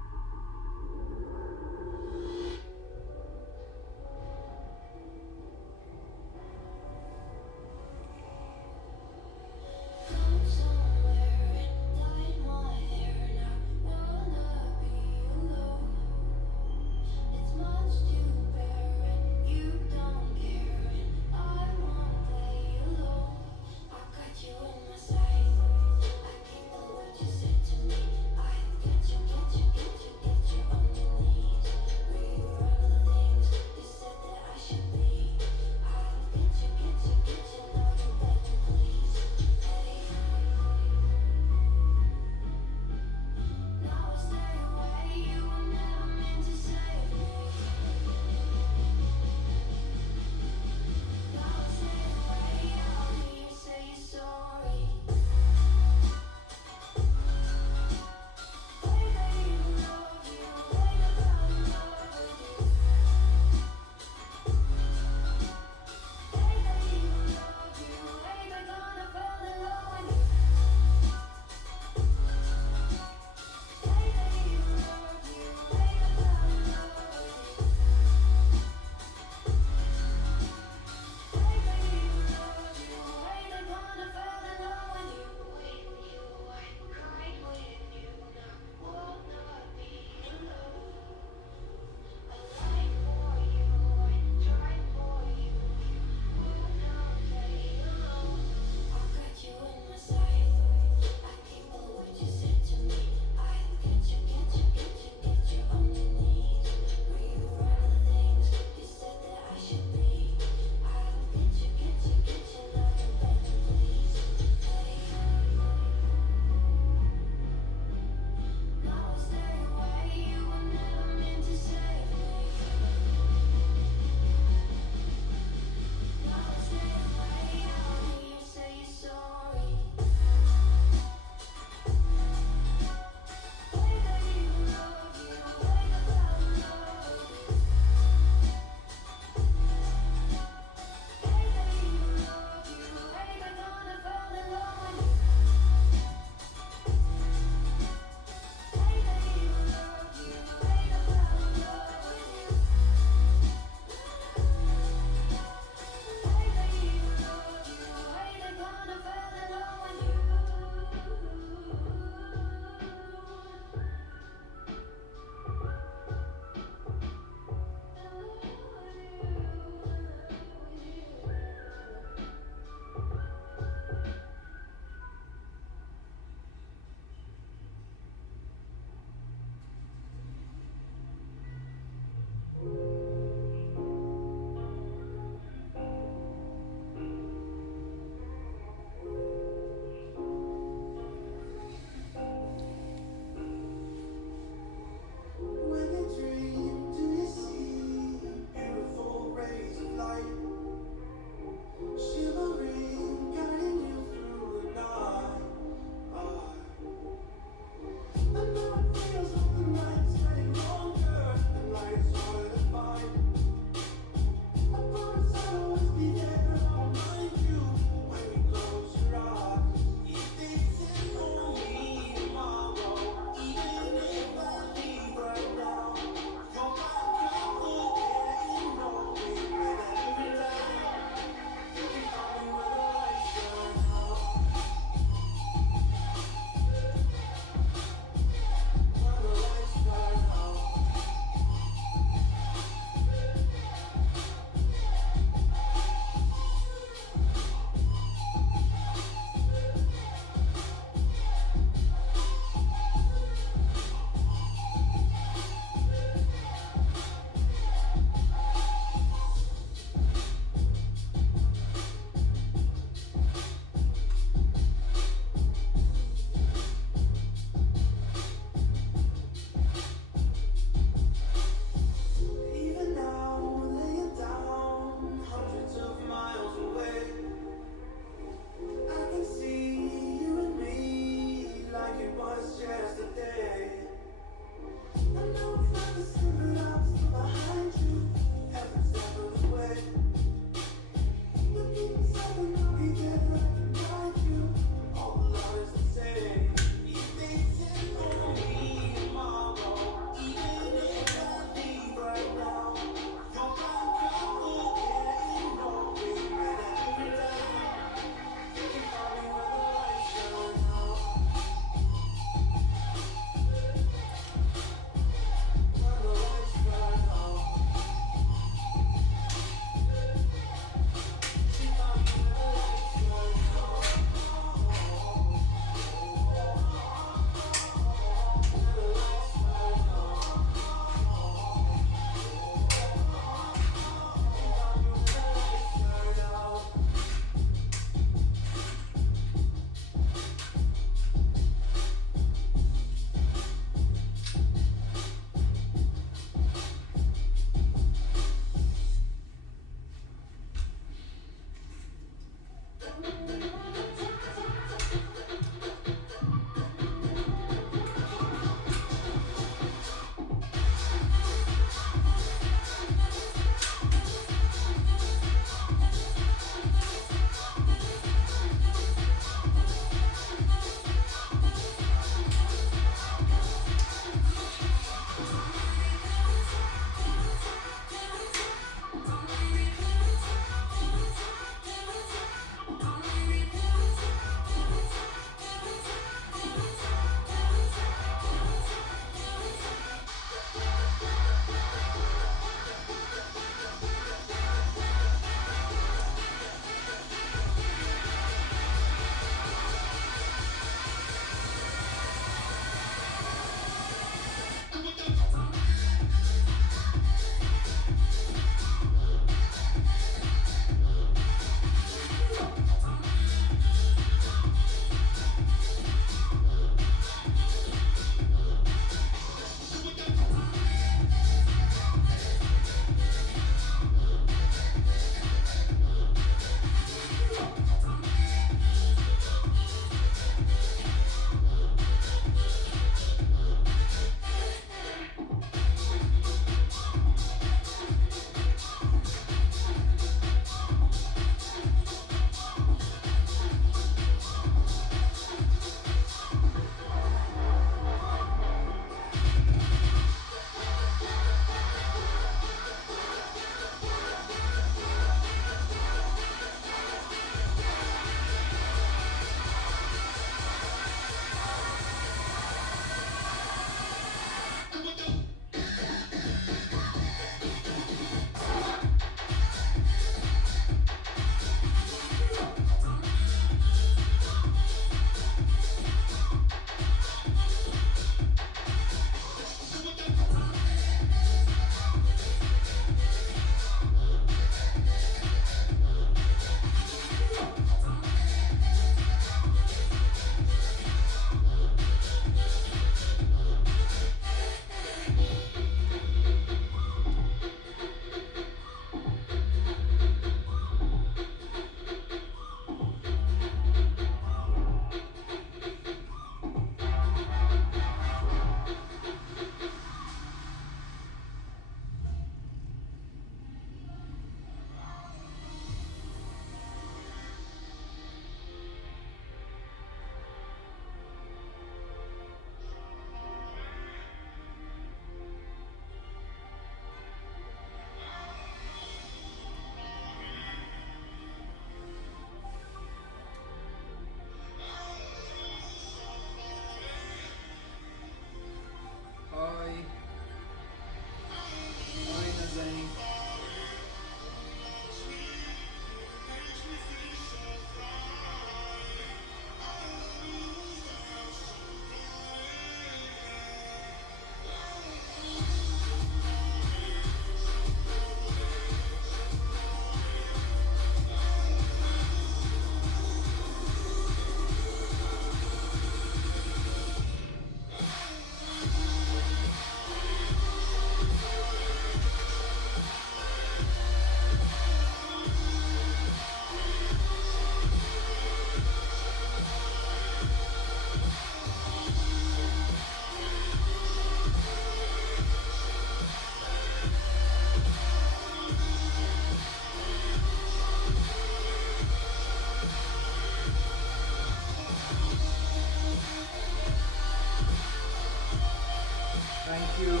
Thank you.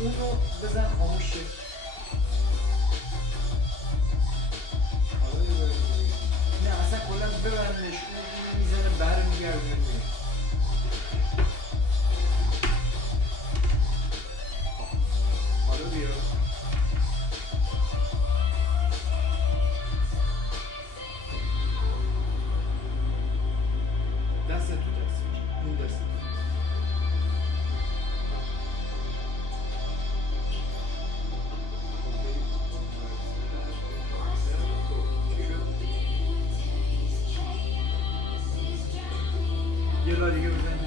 اونو بزن خاموش شه. نه اصلا کلا ببرنش، اون میزنه برمیگرده. حالا بیا دست تو دست این دست یه بار دیگه بزنیم.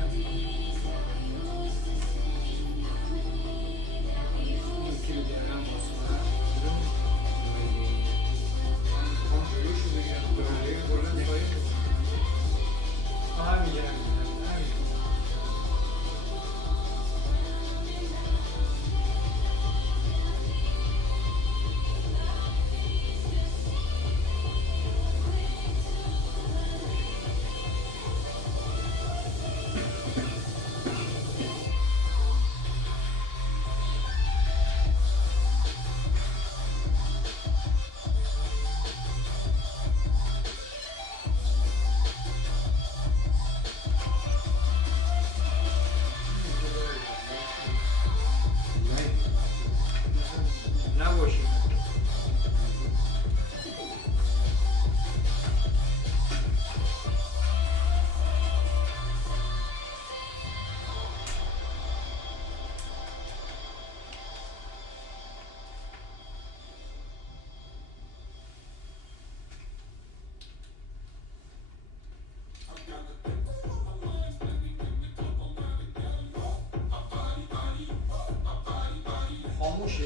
خاموشه.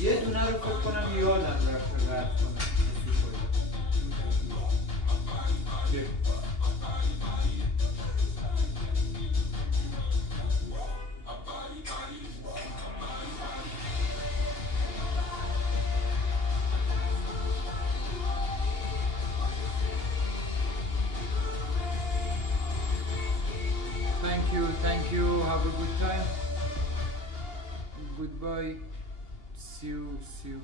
یه دونه رو فکر کنم یادم رفت رد کنم. Thank you, have a good time. Goodbye. See you.